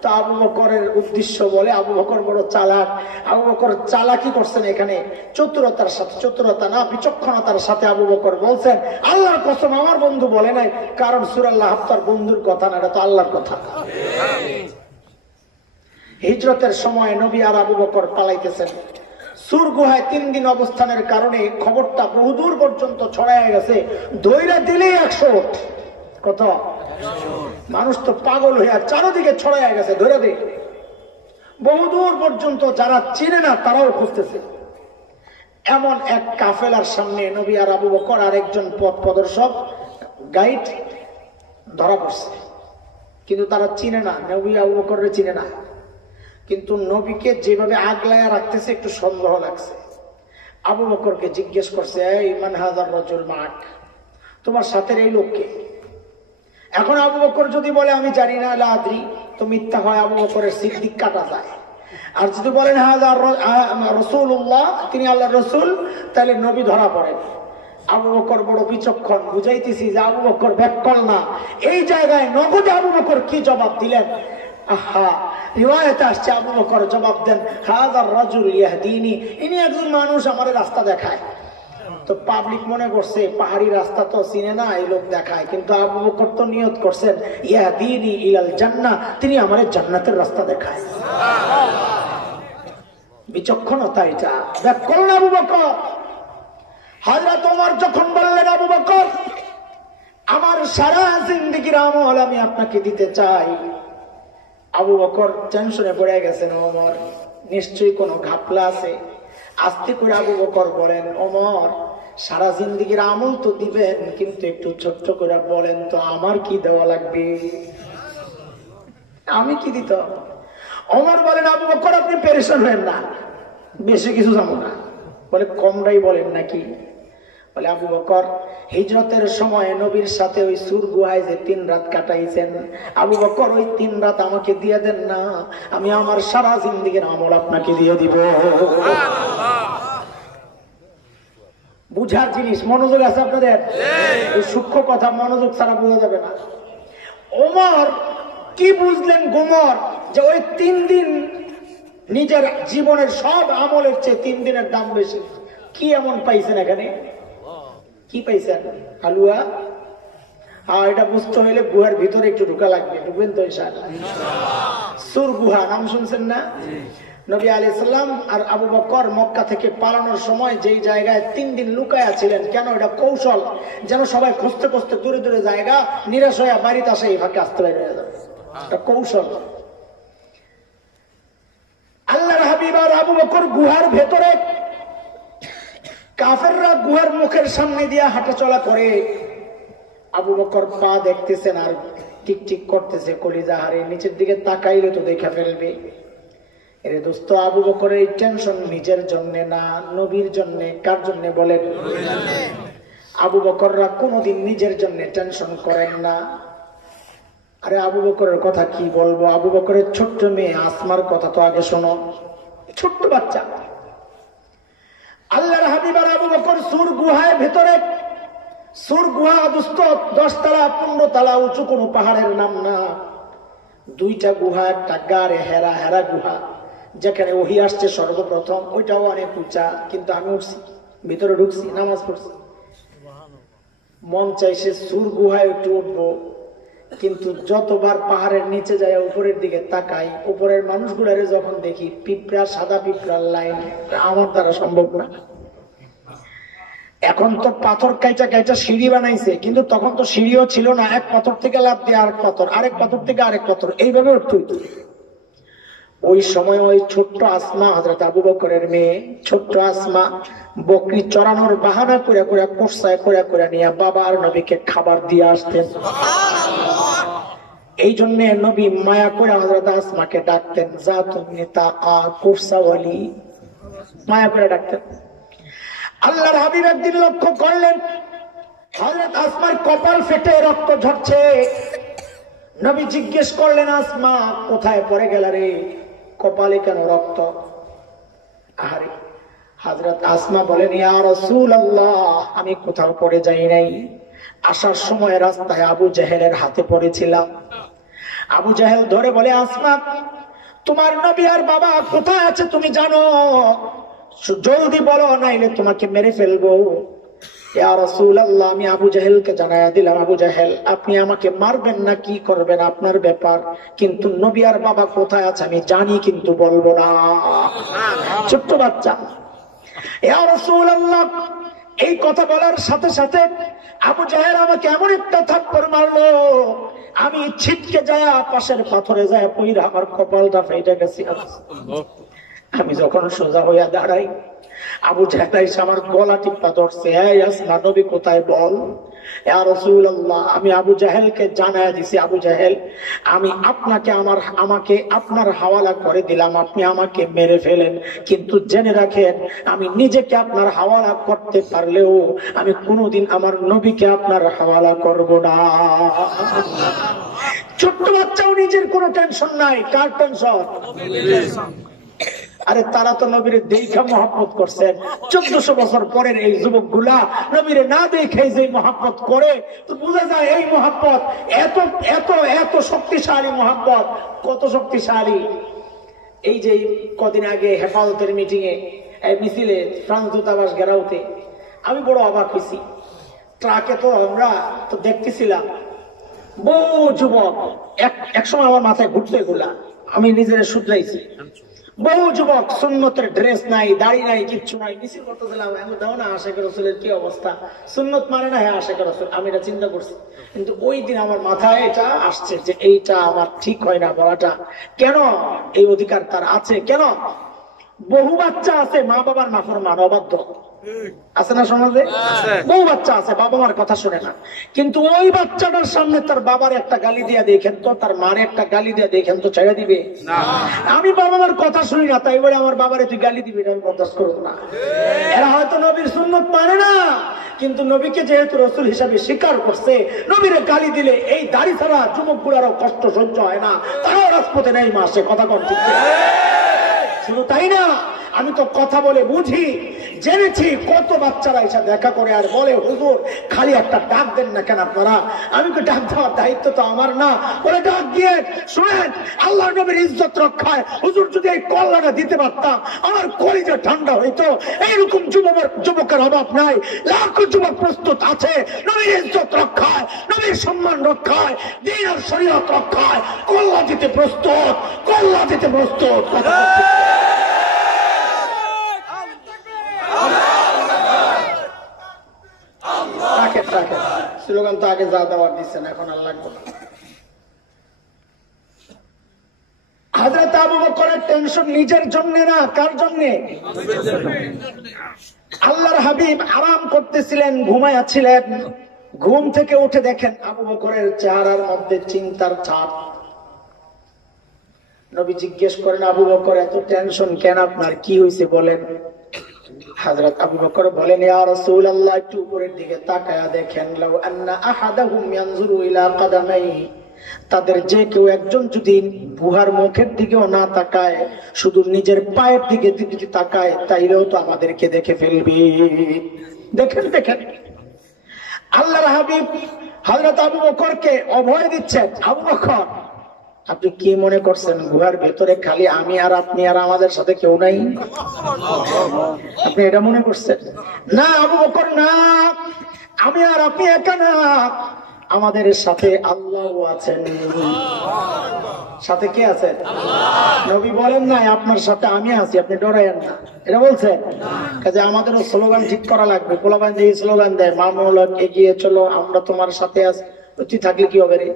তো আবু বকরের উদ্দেশ্য বলে, আবু বকর বড় চালাক। আবু বকর চালাকি করছেন এখানে চতুরতার সাথে, চতুরতা না বিচক্ষণতার সাথে আবু বকর বলছেন আল্লাহর কসম আমার বন্ধু বলে নাই, কারণ সূরা লাহব তার বন্ধুর কথা না, এটা তো আল্লাহর কথা। হিজরতের সময় নবী আর আবু বকর পালাইতেছেন। সুর গুহায় 3 দিন অবস্থানের কারণে খবরটা বহুদূর পর্যন্ত ছড়ায় গেছে। দইরা দিলেই 100, কত মানুষ তো পাগল হয়ে চারদিকে ছড়ায় গেছে, ধরে দে। বহুদূর পর্যন্ত যারা চিনে না তারাও খুঁজতেছে। এমন এক কাফেলার সামনে নবী আর আবু বকর আর একজন পথ প্রদর্শক গাইড ধরা পড়ছে, কিন্তু তারা চিনে না, নবী আবু বকররে চিনে না। কিন্তু নবীকে যেভাবে আগলায়া রাখতেছে একটু সন্দেহ লাগছে। আবু বকরকে জিজ্ঞেস করছে, এই মান হাযার রাজুল মাক, তোমার সাথে এই লোককে? এখন আবু বকর যদি বলে আমি জানি না, লা আদরি, তো মিথ্যা হয়, আবু বকরের সিদ্দিক কাটা যায়। আর যদি বলেন হাযার রাসূলুল্লাহ, তিনি আল্লাহর রাসূল, তাহলে নবী ধরা পড়েন। আবু বকর বড় বিচক্ষণ, বুঝাইতেছি যে আবু বকর ব্যাককল না। এই জায়গায় নগদে আবু বকর কি জবাব দিলেন? আহা, রিওয়ায়াতে আসছে আবু বকর জবাব দেন, হাযার রাজুল ইয়াহদিনি, ইনি একজন মানুষ আমাদের রাস্তা দেখায়। তো পাবলিক মনে করছে পাহাড়ি রাস্তা তো চিনে না, এই লোক দেখায়, কিন্তু আবু বকর তো নিয়ত করছেন ইয়াহদিনি ইলাল জান্নাহ, তিনি আমাদের জান্নাতের রাস্তা দেখায়। বিচক্ষণতা এটা, ব্যাককল না আবু বকর। হযরত ওমর যখন বললেন, আবু বকর আমার সারা জিন্দেগীর আমল আমি আপনাকে দিতে চাই, আবু বকর টেনশনে পড়ে গেছেন। ওমর নিশ্চয়ই কোনো ঘাপলা আছে। আস্তে করে আবু বকর বলেন, ওমর সারা জিন্দেগীর আমল তো দিবেন, কিন্তু একটু ছোট্ট করে বলেন তো আমার কি দেওয়া লাগবে, আমি কি দিত? ওমর বলেন, আবু বকর আপনি পেরেশান হবেন না, বেশি কিছু জানো না। বলে কমটাই বলেন নাকি? বলে আবু বকর হিজরতের সময় নবীর সাথে ওই সুর গুহায় যে 3 রাত কাটাইছেন, আবু বকর ওই 3 রাত আমাকে দিয়ে দেন না, আমি আমার সারা জিন্দেগীর আমল আপনাকে দিয়ে দিব। বুঝার জিনিস, মনোযোগ আছে আপনাদের? এই সূক্ষ্ম কথা মনোযোগ ছাড়া বোঝা যাবে না। ওমর কি বুঝলেন গোমর, যে ওই 3 দিন নিজের জীবনের সব আমলের চেয়ে 3 দিনের দাম বেশি। কি এমন পাইছেন এখানে? কি পাইছেন? হালুয়া? আর এটা বুঝতে হইলে গুহার ভিতরে একটু ঢোকা লাগবে, ঢুকবেন তো ইনশাআল্লাহ। সুর গুহা নাম শুনছেন না? নবী আলাইহিস সালাম আর আবু বকর মক্কা থেকে পালানোর সময় যেই জায়গায় 3 দিন লুকায়া ছিলেন, কেন? এটা কৌশল, যেন সবাই খুঁজতে খুঁজতে দূরে দূরে জায়গা নিরাশ হয়ে বাড়িতে আসে, এই ফাঁকে আসতে বাইরে হয়ে যাবে। এটা কৌশল। আল্লাহর হাবিব আর আবু বকর গুহার ভেতরে, কাফেররা গুহার মুখের সামনে দিয়ে হাঁটা চলা করে। আবু বকর পা দেখতেছেন আর টিক টিক করতেছে, কলিজা হারে নিচের দিকে তাকাইলে তো দেখে ফেলবে। এরে দোস্ত, আবু বকরের এই টেনশন নিজের জন্য না, নবীর জন্য। কার জন্য বলেন? আবু বকররা কোনোদিন নিজের জন্য টেনশন করেন না। আরে আবু বকরের কথা কি বলবো, আবু বকরের ছোট্ট মেয়ে আসমার কথা তো আগে শোনো। ছোট্ট বাচ্চা। আল্লাহর হাবিব আর আবু বকর সুর গুহায় ভেতরে। সুর গুহা দোস্ত 10 তলা 15 তলা উঁচু, কোনো পাহাড়ের নাম না। 2টা গুহা, একটা গাড়ে হেরা, হেরা গুহা, যেখানে ওহী আসছে সর্বপ্রথম, ওইটাও অনেক উঁচা। কিন্তু আমি উঠছি, ভিতরে ঢুকছি, নামাজ পড়ছি, মন চাইছে সুর গুহায় একটু উঠবো, কিন্তু যতবার পাহাড়ের নিচে যায় উপরের দিকে তাকাই, উপরের মানুষগুলারে যখন দেখি পিঁপড়া, সাদা পিঁপড়ার লাইন, আমার দ্বারা সম্ভব না। এখন তো পাথর কাইটা কাইটা সিঁড়ি বানাইছে, কিন্তু তখন তো সিঁড়িও ছিল না। এক পাথর থেকে লাফ দিয়ে আরেক পাথর, আরেক পাথর থেকে আরেক পাথর, এইভাবে উঠতে হইতো। ওই সময় ওই ছোট্ট আসমা, হযরত আবু বকরের মেয়ে ছোট্ট আসমা, বকরি চড়ানোর বাহানা করে করে কোরসায় করে করে নিয়ে বাবা আর নবীকে খাবার দিয়ে আসতেন। এই জন্য নবী মায়া করে হযরত আসমাকে ডাকতেন, যা তুমি তাকা কোরসাওয়ালি, মায়া করে ডাকতেন। আল্লাহর হাবিব একদিন লক্ষ্য করলেন হযরত আসমার কপাল ফেটে রক্ত ঝরছে। নবী জিজ্ঞেস করলেন, আসমা কোথায় পড়ে গেল রে, কপালে কেন রক্ত? আরে হযরত আসমা বলেন, ইয়া রাসূলুল্লাহ, আমি কোথাও পড়ে যাই নাই, আসার সময় রাস্তায় আবু জেহেলের হাতে পড়েছিলাম। আবু জেহেল ধরে বলে, আসমা তোমার নবী আর বাবা কোথায় আছে তুমি জানো? জলদি বলো, নাইলে তোমাকে মেরে ফেলবো। ইয়া রাসূলুল্লাহ, আমি আবু জেহেলকে জানায়া দিলাম, আবু জেহেল আপনি আমাকে মারবেন না কি করবেন আপনার ব্যাপার, কিন্তু নবী আর বাবা কোথায় আছে আমি জানি, কিন্তু বলবো না। ছোট্ট বাচ্চা। ইয়া রাসূলুল্লাহ, এই কথা বলার সাথে সাথে আবু জেহেল আমাকে এমন একটা থাপ্পড় মারলো, আমি ছিটকে যায় পাশের পাথরে যায় পইরা আমার কপালটা ফেটে গেছে। আমি যখন সোজা হইয়া দাঁড়াই, আবু জেহেল এসে আমার গলা টিপা ধরছে, এই আসমা নবী কোথায় বল। ইয়া রাসূলুল্লাহ, আমি আবু জেহেলকে জানায়া দিছি, আবু জেহেল আমি আমাকে আপনার হাওয়ালা করে দিলাম, আপনি আমাকে মেরে ফেলেন, কিন্তু জেনে রাখেন আমি নিজেকে আপনার হাওয়ালা করতে পারলেও আমি কোনোদিন আমার নবীকে আপনার হাওয়ালা করব না। ছোট্ট বাচ্চাও নিজের কোনো টেনশন নাই, কার টেনশন? আরে তারা তো নবীর দেখা মহব্বত করছেন। 1400 বছর পরের এই যুবক গুলা নবীর না দেখে যে মহব্বত করে, তো বোঝা যায় এই মহব্বত এত এত এত শক্তিশালী মহব্বত। কত শক্তিশালী! এই যে কদিন আগে হেফাজতের মিটিং এ মিছিলে ফ্রান্স দূতাবাস ঘেরাওতে আমি বড় অবাক হয়েছি। ট্রাকে তো আমরা তো দেখতেছিলাম বহু যুবক, এক সময় আমার মাথায় ঘুরতে এগুলা, আমি নিজের শুধরাইছি। বহু যুবক সুন্নতের ড্রেস নাই, দাড়ি নাই, কিচ্ছু নাই, মিছিল করতেছিলাম। আমি দাও না আশিক রাসূলের কি অবস্থা, সুন্নত মানে না, হ্যাঁ আশিক রাসূল, আমি এটা চিন্তা করছি। কিন্তু ওই দিন আমার মাথায় এটা আসছে যে এইটা আমার ঠিক হয় না বলাটা। কেন? এই অধিকার তার আছে। কেন? বহু বাচ্চা আছে মা বাবার নাফরমান, অবাধ্য আছে না সমাজে? বহু বাচ্চা আছে বাবা মার কথা শুনে না, কিন্তু ওই বাচ্চাটার সামনে তার বাবার একটা গালি দিয়া দেখেন তো, তার মার একটা গালি দিয়া দেখেন তো, ছেড়ে দিবে? আমি বাবা মার কথা শুনি না, তাই বলে আমার বাবারে তুই গালি দিবি, আমি বরদাস্ত করবো না। এরা হয়তো নবীর সুন্নত মানে না, কিন্তু নবীকে যেহেতু রাসূল হিসাবে স্বীকার করছে, নবীরে গালি দিলে এই দাড়ি ছাড়া যুবক গুলারও কষ্ট সহ্য হয় না, তারাও রাজপথে নেই মাসে কথা কন। ঠিক শুধু তাই না, আমি তো কথা বলে বুঝি, জেনেছি কত বাচ্চারা এসে দেখা করে আর বলে, হুজুর খালি একটা ডাক দেন না কেন আপনারা? আমি তো ডাক দেওয়ার দায়িত্ব তো আমার না, বলে ডাক দিয়ে শুনেন আল্লাহ নবীর ইজ্জত রক্ষায় হুজুর যদি এই কল্যাণটা দিতে পারতাম আমার কলিজা ঠান্ডা হইতো। এইরকম যুবকের অভাব নাই, লাখো যুবক প্রস্তুত আছে নবীর ইজ্জত রক্ষায়, নবীর সম্মান রক্ষায়, দ্বীন আর শরীয়ত রক্ষায় কল্লা দিতে প্রস্তুত, কল্লা দিতে প্রস্তুত। স্লোগান তো আগে যা দেওয়ার দিচ্ছেন, এখন আর লাগবে না। হযরত আবু বকরের টেনশন নিজের জন্য না, কার জন্য? আল্লাহর হাবিব আরাম করতেছিলেন, ঘুমায়াছিলেন, ঘুম থেকে উঠে দেখেন আবু বকরের চেহারার মধ্যে চিন্তার ছাপ। নবী জিজ্ঞেস করেন, আবু বকর এত টেনশন কেন আপনার, কি হয়েছে বলেন? হযরত আবু বকর বলেন, ইয়া রাসূলুল্লাহ একটু উপরের দিকে তাকায়া দেখেন, লাউ আন্না আহাদাহুম ইয়ানজুরু ইলা কাদামাইহি, তাদের যে কেউ একজন যদি বুহার মুখের দিকেও না তাকায়, শুধু নিজের পায়ের দিকে যদি তাকায়, তাইলেও তো আমাদেরকে দেখে ফেলবে। দেখেন দেখেন আল্লাহর হাবিব হযরত আবু বকরকে অভয় দিচ্ছেন। আবু বকর আপনি কি মনে করছেন গুহার ভেতরে খালি আমি আর আপনি আর আমাদের সাথে কেউ নাই? আপনি এটা মনে করছেন? না আবু বকর, না, আমি আর আপনি একা না, আমাদের সাথে আল্লাহ আছেন। সাথে কে আছেন? নবী বলেন নাই আপনার সাথে আমি আছি, আপনি ডরায়েন না, এটা বলছেন। কাজে আমাদেরও স্লোগান ঠিক করা লাগবে। পোলাপান যে স্লোগান দেয়, মামলা এগিয়ে চলো, আমরা তোমার সাথে আছি, তুই থাকলে কি হবে রে?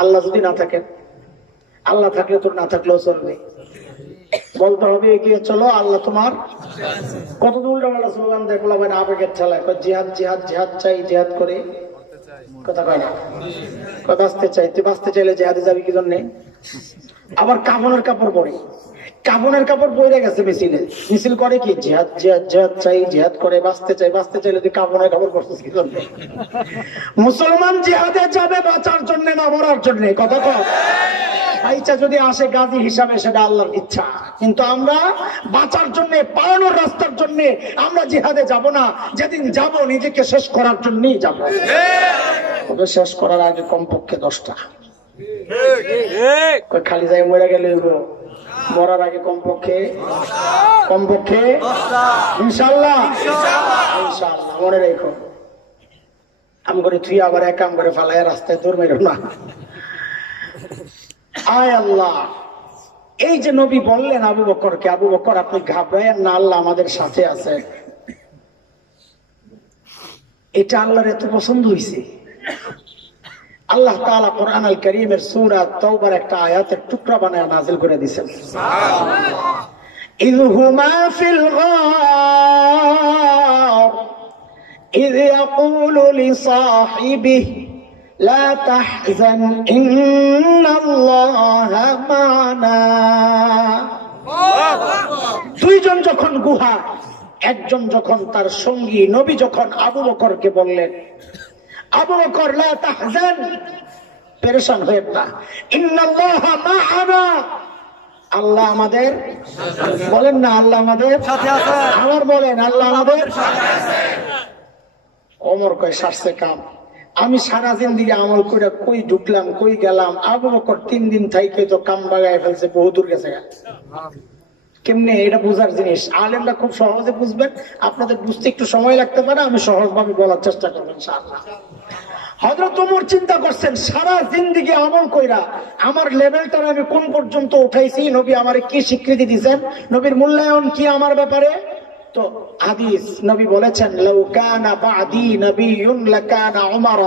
আল্লাহ যদি না থাকে, আল্লাহ থাকলে তোর না থাকলেও চলবে। বলতে হবে এগিয়ে চলো, আল্লাহ তোমার। কত উল্টা পাল্টা স্লোগান দেয় বলা হয় না, আবেগের ঠেলায় জিহাদ জিহাদ জিহাদ চাই, জিহাদ করে কথা কয় না, বাঁচতে চাই। তুই বাঁচতে চাইলে জিহাদে যাবি কি জন্যে? আবার কাফনের কাপড় পরে, কাফনের কাপড় পরে গেছে মিছিলে, মিছিল করে কি জিহাদ জিহাদ জিহাদ চাই, জিহাদ করে বাঁচতে চাই। বাঁচতে চাইলে তুই কাফনের কাপড় পরছিস কি জন্য? মুসলমান জিহাদে যাবে বাঁচার জন্য না মরার জন্য, কথা কয়। ইচ্ছা যদি আসে গাজী হিসাবে সেটা আল্লাহর ইচ্ছা, কিন্তু আমরা বাঁচার জন্য, পালানোর রাস্তার জন্য আমরা জিহাদে যাব না। যেদিন যাব নিজেকে শেষ করার জন্যই যাব। তবে শেষ করার আগে কমপক্ষে 10টা, খালি যাই মরে গেলে মরার আগে কমপক্ষে ইনশাআল্লাহ ইনশাআল্লাহ মনে রেখো। আমি করে তুই আবার এক কাম করে ফালাই রাস্তায় দৌড় মেরো না। আয় আল্লাহ, এই যে নবী বললেন আবু বকরকে, আবু বকর আপনি ঘাবড়ায়েন না, আল্লাহ আমাদের সাথে আছে। এটা আল্লাহর এত পছন্দ হয়েছে। আল্লাহ তাআলা কোরআন আল কারীমের সূরা তাওবার একটা আয়াতের টুকরা বানায় নাযিল করে দিয়েছেন। ইয হুমা ফিল গার ইয ইয়াকুলু লিসাহিবিহি লা তাহজান ইন্নাল্লাহা মা'না। দুইজন যখন গুহা, একজন যখন তার সঙ্গী, নবী যখন আবু বকরকে বললেন, আবু বকর লা তাহজান, পেরেশান হয়ে না, ইন্নাল্লাহা মা'না, আল্লাহ আমাদের, বলেন না আল্লাহ আমাদের সাথে আছে। আমার বলেন আল্লাহ আমাদের সাথে আছে। ওমর কয় সারছে কাম, আমি সারা জিন্দেগি আমল করে কই ঢুকলাম কই গেলাম। আবু বকর 3 দিন থাইকে তো কাম বাগায় ফেলছে, বহু দূর গেছে। কেমনে এটা বুঝার জিনিস, আলেমরা খুব সহজে বুঝবেন, আপনাদের বুঝতে একটু সময় লাগতে পারে, আমি সহজভাবে বলার চেষ্টা করবো ইনশাআল্লাহ। হযরত ওমর চিন্তা করছেন, সারা জিন্দেগি আমল কইরা আমার লেভেলটা আমি কোন পর্যন্ত উঠাইছি, নবী আমারে কি স্বীকৃতি দিয়েছেন, নবীর মূল্যায়ন কি আমার ব্যাপারে। তো হাদিস নবী বলেছেন, লাউ কানা বাদি নবিয়্যুন লাকানা উমর,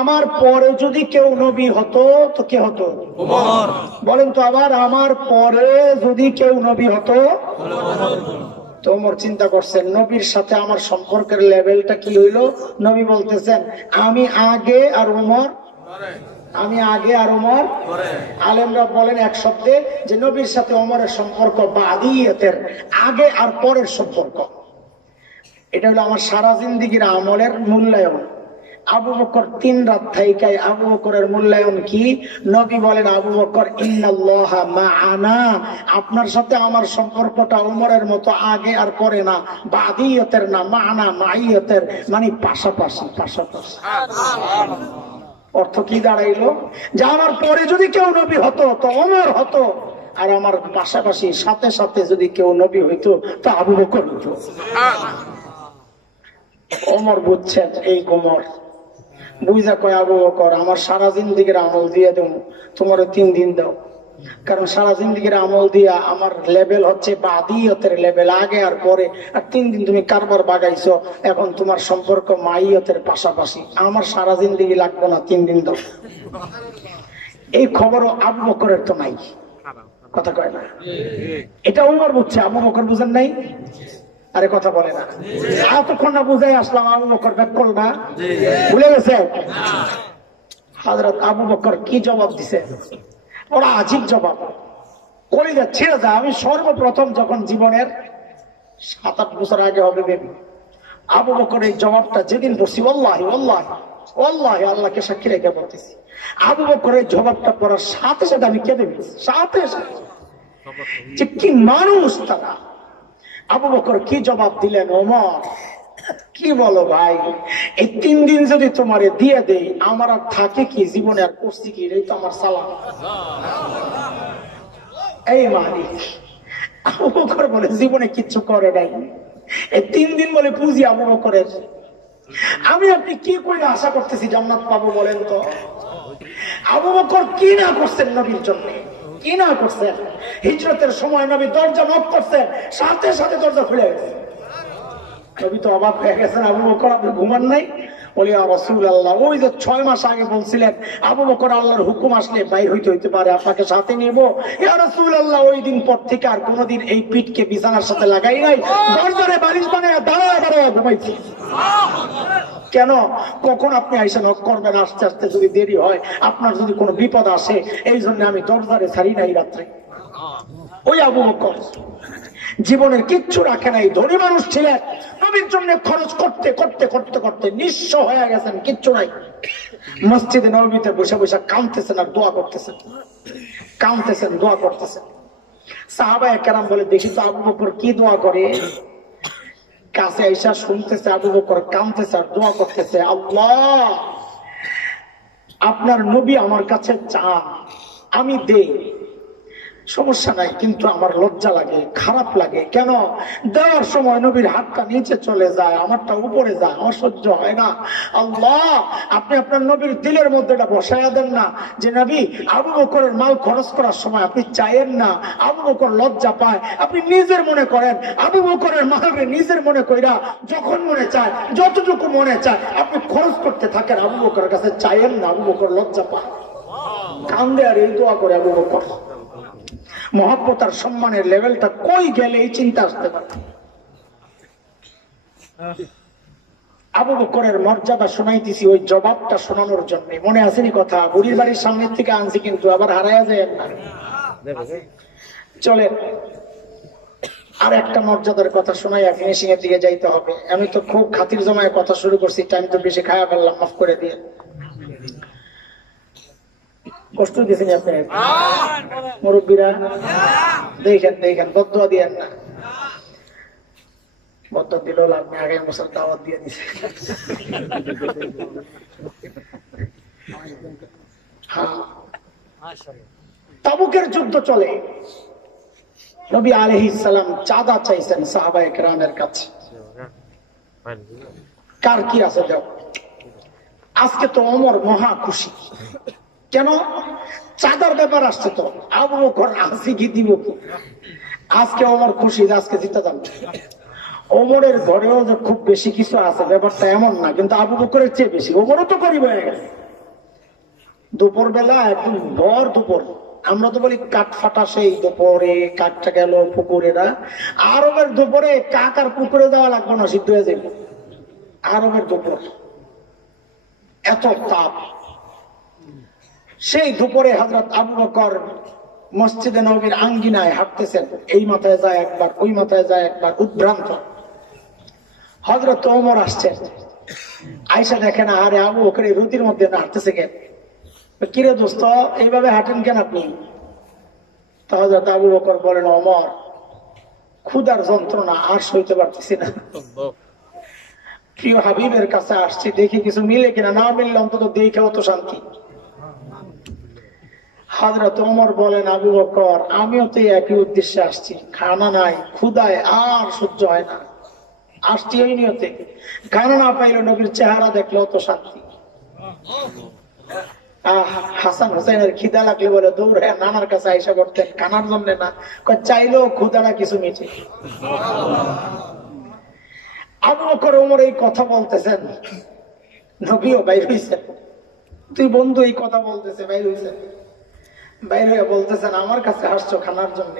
আমার পরে যদি কেউ নবী হতো তো কে হতো? ওমর। বলেন তো আবার, আমার পরে যদি কেউ নবী হতো তো ওমর চিন্তা করছেন নবীর সাথে আমার সম্পর্কের লেভেলটা কি হইলো। নবী বলতেছেন আমি আগে আর ওমর, আমি আগে আর ওমর। আলেমরা বলেন এক শব্দে যে নবীর সাথে ওমরের সম্পর্ক বাদিয়াতের, আগে আর পরের সম্পর্ক। এটা হলো আমার সারা জিন্দেগির আমলের মূল্যায়ন। আবু বকর 3 রাত থাইকায় আবু বকরের মূল্যায়ন কি? নবী বলেন আবু বকর ইন্নাল্লাহা মা'ানা, আপনার সাথে আমার সম্পর্কটা ওমরের মতো আগে আর পরে না, বাদিয়াতের না, মা'ানা মাইয়াতের, মানে পাশাপাশি পাশাপাশি। অর্থ কি দাঁড়াইলো? যে আমার পরে যদি কেউ নবী হতো তো ওমর হতো, আর আমার পাশাপাশি সাথে সাথে যদি কেউ নবী হইতো তো আবু বকর হইতো। ওমর বুঝছেন এই ওমর বুঝা কয় আবু বকর আমার সারা জিন্দেগির আমল দিয়ে দেবো, তোমার 3 দিন দাও। কারণ সারা জিন্দেগির আমল দিয়া আমার লেভেল হচ্ছে বাদিয়তের লেভেল, আগে আর পরে। আর 3 দিন তুমি কারবার বাগাইছো, এখন তোমার সম্পর্ক মাইয়তের পাশাপাশি। আমার সারা জিন্দেগি লাগবে না, 3 দিন দাও। এই খবরও আবু বকরের তো নাই, কথা কয় না। এটা ওমর বুঝছে, আবু বকর বুঝেন নাই। আরে কথা বলে না, এতক্ষণ না বুঝাই আসলাম, আবু বকর ব্যাক করল না, ভুলে গেছে। হযরত আবু বকর কি জবাব দিছে, ওরা আজীব জবাব, কলিজা ছিঁড়ে যায়। আমি সর্বপ্রথম যখন জীবনের 7-8 বছর আগে হবে বেবি, আবু বকর এই জবাবটা যেদিন পড়ছি, ওয়াল্লাহি ওয়াল্লাহি ওয়াল্লাহি আল্লাহকে সাক্ষী রেখে বলতেছি, আবু বকর এই জবাবটা পড়ার সাথে সাথে আমি কেঁদে ফেলেছি, সাথে সাথে। যে কি মানুষ তারা। আবু বকর কি জবাব দিলেন, ওমর কি বলো ভাই, এই 3 দিন যদি তোমারে দিয়ে দেই আমার আর থাকে কি, জীবনে আর করছি কি, এই তো আমার সালাম। এই মালিক আবু বকর বলে জীবনে কিচ্ছু করে নাই, এই 3 দিন বলে পুঁজি আবু বকরের। আমি আপনি কি করে আশা করতেছি জান্নাত পাবো বলেন তো? আবু বকর কি না করছেন নবীর জন্য, কি না করছেন। হিজরতের সময় নবী দরজা নক করছেন, সাথে সাথে দরজা খুলে গেছে। নবী তো অবাক হয়ে গেছেন, আবু বকর আপনি ঘুমান নাই? বলি ইয়া রাসূলুল্লাহ, ওই যে 6 মাস আগে বলছিলেন আবু বকর আল্লাহর হুকুম আসলে বাইর হইতে পারে, আপনাকে সাথে নিব। ইয়া রাসূলুল্লাহ, ওই দিন পর থেকে আর কোনোদিন এই পিঠকে বিছানার সাথে লাগাই নাই, দরজারে বালিশ বানায় দাঁড়ায় ঘুমাইছি। কেন? কখন আপনি আইসা নক করবেন, আস্তে আস্তে যদি দেরি হয়, আপনার যদি কোনো বিপদ আসে, এই জন্য আমি দরজারে ছাড়ি নাই রাত্রে। ওই আবু বকর জীবনের কিচ্ছু রাখে নাই, ধনী মানুষ ছিলেন, নবীর জন্য খরচ করতে করতে করতে করতে নিঃস্ব হয়ে গেছেন, কিচ্ছু নাই। মসজিদে নববীতে বসে বসে কাঁদতেছেন আর দোয়া করতেছেন, কাঁদতেছেন, দোয়া করতেছেন। সাহাবায়ে কেরাম বলে, দেখি তো আবু বকর কি দোয়া করে। কাছে আইসা শুনতেছে আবু বকর কাঁদতেছে আর দোয়া করতেছে, আল্লাহ আপনার নবী আমার কাছে চান, আমি দেই, সমস্যা নাই, কিন্তু আমার লজ্জা লাগে, খারাপ লাগে। কেন? দেওয়ার সময় নবীর হাতটা নিচে চলে যায়, আমারটা উপরে যায়, আমার সহ্য হয় না। আল্লাহ আপনি আপনার নবীর দিলের মধ্যে এটা বসায়া দেন না যে নবী আবু বকরের মাল খরচ করার সময় আপনি চাইেন না, আবু বকর লজ্জা পায়, আপনি নিজের মনে করেন, আবু বকরের মালকে নিজের মনে কইরা যখন মনে চায়, যতটুকু মনে চায় আপনি খরচ করতে থাকেন, আবু বকরের কাছে চাইেন না, আবু বকর লজ্জা পায়, কান্দে আর এই দোয়া করে আবু বকর। মহব্বত আর সম্মানের লেভেলটা কই গেলে এই চিন্তা আসতে পারে। আবু বকরের মর্যাদা শোনাইতেছি ওই জবাবটা শোনানোর জন্য, মনে আসেনি কথা? বুড়ির বাড়ির সামনের থেকে আনছি, কিন্তু আবার হারাইয়া যায় না। চলে আর একটা মর্যাদার কথা শোনাই, ফিনিশিং এর দিকে যাইতে হবে। আমি তো খুব খাতির জমায় কথা শুরু করছি, টাইম তো বেশি খায়া ফেললাম, মাফ করে দিয়ে। কষ্ট দিয়েছেন আপনি মুরব্বীরা? দেখেন দেখেন, বদুয়া দিয়েন না, বদুয়া দিল আপনি আগে মুসল দাওয়াত দিয়ে দিছে। তাবুকের যুদ্ধ চলে, নবী আলাইহিস সালাম চাঁদা চাইছেন সাহাবায়ে কেরামের কাছে, কার কি আছে যাও। আজকে তো ওমর মহা খুশি। কেন? চাঁদার ব্যাপার আসছে তো, আবু বকর আসি কি দিব কি, আজকে ওমর খুশি, আজকে জিতে যাবে। ওমরের ঘরেও যে খুব বেশি কিছু আছে ব্যাপারটা এমন না, কিন্তু আবু বকরের চেয়ে বেশি। ওমরও তো গরিব হয়ে গেছে। দুপুর বেলা একদম ভর দুপুর, আমরা তো বলি কাঠ ফাটা, সেই দুপুরে কাঠটা গেল পুকুরে না। আরবের দুপুরে কাক আর পুকুরে যাওয়া লাগবে না, সিদ্ধ হয়ে যাবে। আরবের দুপুর এত তাপ। সেই দুপুরে হযরত আবু বকর মসজিদে নববীর আঙ্গিনায় হাঁটতেছেন, এই মাথায় যায় একবার, ওই মাথায় যায় একবার, উদ্ভ্রান্ত। হযরত ওমর আসছেন, আয়েশা দেখেন আরে আবু বকর এই রুটির মধ্যে হাঁটতেছে কেন? কিরে দোস্ত এইভাবে হাঁটেন কেন আপনি? তো হযরত আবু বকর বলেন, ওমর ক্ষুধার যন্ত্রণা আর সইতে পারতেছি না, প্রিয় হাবিবের কাছে আসছি, দেখি কিছু মিলে কিনা, না মিললে অন্তত দেখেও তো শান্তি। হযরত ওমর বলেন, আবু বকর আমিও তো একই উদ্দেশ্যে আসছি, খানা নাই, ক্ষুধায় আর সহ্য হয় না, আসছি ওই নিয়তে, খানা না পাইলে নবীর চেহারা দেখলেও তো শান্তি। হাসান হোসেনের খিদা লাগলে বলে দৌড়ে নানার কাছে আইসা করতেন, খানার জন্য না, চাইলেও ক্ষুধাটা কিছু মিটে। আবু বকর ওমর এই কথা বলতেছেন, নবীও বাইর হইছেন, তুই বন্ধু এই কথা বলতেছে, বাইর হইছেন, বাইর হয়ে বলতেছেন, আমার কাছে আসছো খানার জন্য,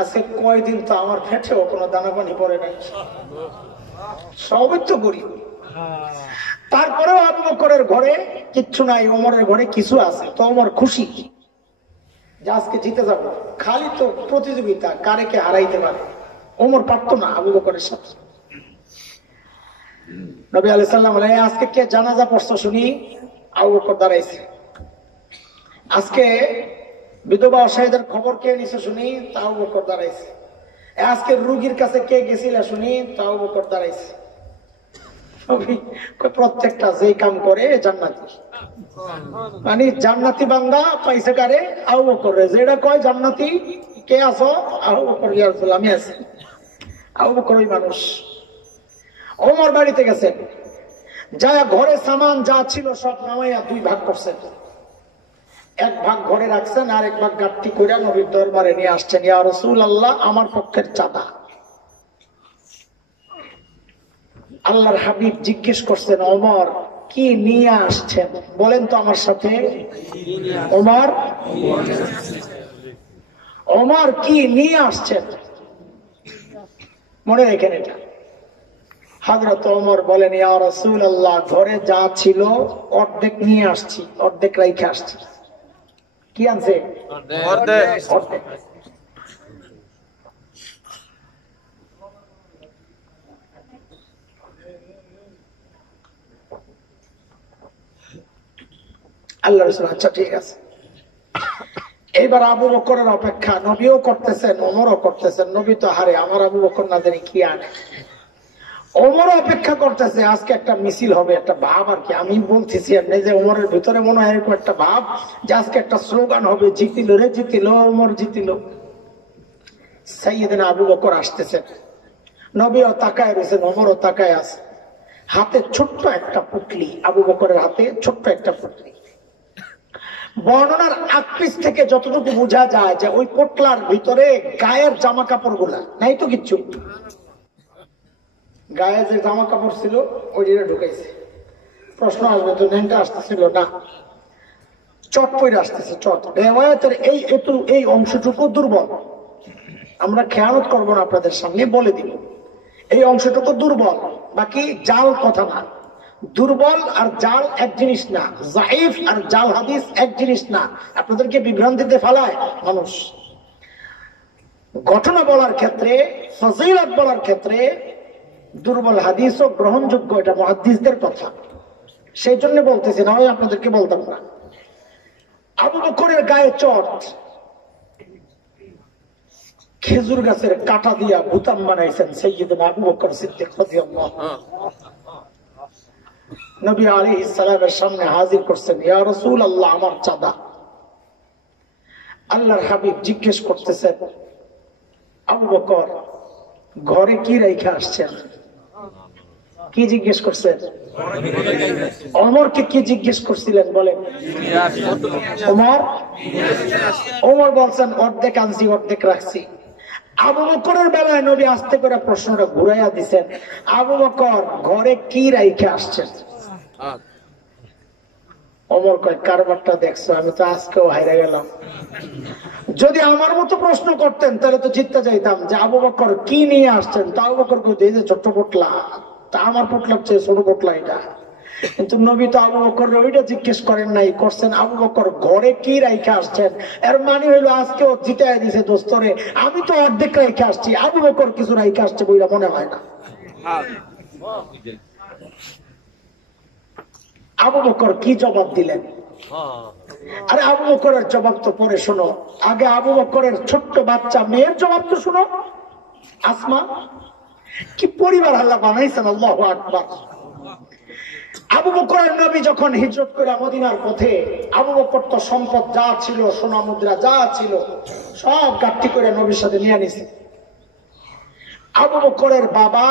আজকে কয়দিন তো আমার পেটেও কোনো দানা পানি পড়ে নাই, সবই তো গরিব। তারপরেও আবু বকরের ঘরে কিচ্ছু নাই, ওমরের ঘরে কিছু আছে। তো ওমর খুশি যে আজকে জিতে যাবো, খালি তো প্রতিযোগিতা কারে কে হারাইতে পারে। ওমর পারতো না আবু বকরের সাথে। নবী আলাইহিস সালাম বলে, আজকে কে জানাজা পড়ছো শুনি? আবু বকর দাঁড়াইছে। আজকে বিধবা অসহায়দের খবর কে নিছে শুনি? আবু বকর দাঁড়াইছে। আজকে রোগীর কাছে কে গেছিল শুনি? আবু বকর দাঁড়াইছে। প্রত্যেকটা যেই কাম করে জান্নাতি, মানে জান্নাতি বান্দা পাইছে কারে? আবু বকর। যেটা কয় জান্নাতি কে আছো? আবু বকর। ইয়া রাসূলুল্লাহ আমি আছি। আবু বকর ওই মানুষ। ওমর বাড়িতে গেছেন, যা ঘরে সামান যা ছিল সব নামাইয়া দুই ভাগ করছেন, এক ভাগ ঘরে রাখছেন আর এক ভাগ গাঁটটি করে নবীর দরবারে নিয়ে আসছেন। ইয়া রাসূলুল্লাহ আমার পক্ষের চাঁদা। আল্লাহর হাবিব জিজ্ঞেস করছেন, ওমর কি নিয়ে আসছেন? বলেন তো আমার সাথে, ওমর কি নিয়ে আসছেন? মনে রেখেন এটা। হযরত ওমর বলেন, ইয়া রাসূলুল্লাহ, ঘরে যা ছিল অর্ধেক নিয়ে আসছি, অর্ধেক রেখে আসছি। কি আনছে? অর্ধেক। আল্লাহ রাসূল আচ্ছা ঠিক আছে। এবার আবু বকরের অপেক্ষা, নবীও করতেছেন, ওমরও করতেছেন। নবী তো হারে, আমার আবু বকর না জানি কি আনে। ওমরও অপেক্ষা করতেছে, আজকে একটা মিছিল হবে, একটা ভাব আর কি। আমি বলতেছি এমনি যে ওমরের ভিতরে মনে হয় এরকম একটা ভাব যে আজকে একটা স্লোগান হবে, জিতিল রে জিতিল, ওমর জিতিল। সাইয়েদনা আবু বকর আসতেছেন, নবীও তাকায় রয়েছেন, ওমরও তাকায় আছে। হাতে ছোট্ট একটা পুটলি, আবু বকরের হাতে ছোট্ট একটা পুটলি। বর্ণনার আকৃতি থেকে যতটুকু বোঝা যায় যে ওই পোটলার ভিতরে গায়ের জামা কাপড় গুলা নাই তো কিচ্ছু, গায়ে যে জামা কাপড় ছিল ওইটা ঢুকাইছে। প্রশ্ন আসবে তো, নেনটা আসতেছিল না, চট পরে আসতেছে চট। রেওয়ায়াতের এই অংশটুকু দুর্বল, আমরা খেয়ালত করবো না, আপনাদের সামনে বলে দিব এই অংশটুকু দুর্বল, বাকি জাল কথা না। দুর্বল আর জাল এক জিনিস না, যায়েফ আর জাল হাদিস এক জিনিস না। আপনাদেরকে বিভ্রান্তিতে ফেলায় মানুষ। ঘটনা বলার ক্ষেত্রে, ফজিলত বলার ক্ষেত্রে দুর্বল হাদিসও গ্রহণযোগ্য, এটা মুহাদ্দিসদের কথা। সেই জন্য বলতেছি, না হয় আপনাদেরকে বলতাম না। আবু বকরের গায়ে চট, খেজুর গাছের কাটা দিয়া বুতাম বানাইছেন সাইয়্যিদনা আবু বকর সিদ্দিক রাদিয়াল্লাহু আনহু। নবী আলাইহিস সালামের সামনে হাজির করছেন, ইয়া রাসূলুল্লাহ, আমার চাঁদা। আল্লাহর হাবিব জিজ্ঞেস করতেছেন, আবু বকর ঘরে কি রেখে আসছেন? কি জিজ্ঞেস করছেন? ওমরকে কি জিজ্ঞেস করছিলেন বলেন? ওমর বলছেন অর্ধেক আনছি, অর্ধেক রাখছি। আবু বকরের বেলায় নবী আস্তে করে প্রশ্নটা ঘুরাইয়া দিচ্ছেন, আবু বকর ঘরে কি রেখে আসছেন? ওমর কয়, কারবারটা দেখছো, আমি তো আজকেও হাইরা গেলাম। যদি আমার মতো প্রশ্ন করতেন তাহলে তো জিততে চাইতাম যে আবু বকর কি নিয়ে আসছেন। তা আবু বকর কই, এই যে ছোট্ট পোটলা, তা আমার পোটলার চেয়ে ছোট পোটলা এটা। কিন্তু নবী তো আবু বকর ওইটা জিজ্ঞেস করেন নাই, করছেন আবু বকর ঘরে কি রাইখা আসছেন। এর মানে হইলো আজকেও জিতাই দিছে দোস্তরে, আমি তো অর্ধেক রাইখা আসছি, আবু বকর কিছু রাইখা আসছে বইটা মনে হয় না। আবু বকর কি জবাব দিলেন? আরে আবু বকরের জবাব তো পরে শোনো, আগে আবু বকরের ছোট্ট বাচ্চা মেয়ের জবাব তো শোনো। আসমা কি পরিবার আল্লাহ বানাইছেন, আল্লাহু আকবার। আবু বকরের নবী যখন হিজরত করে মদিনার পথে, আবু বকর তো সম্পদ যা ছিল, সোনা মুদ্রা যা ছিল সব গাট্টি করে নবীর সাথে নিয়ে নিছে। আবু বকরের বাবা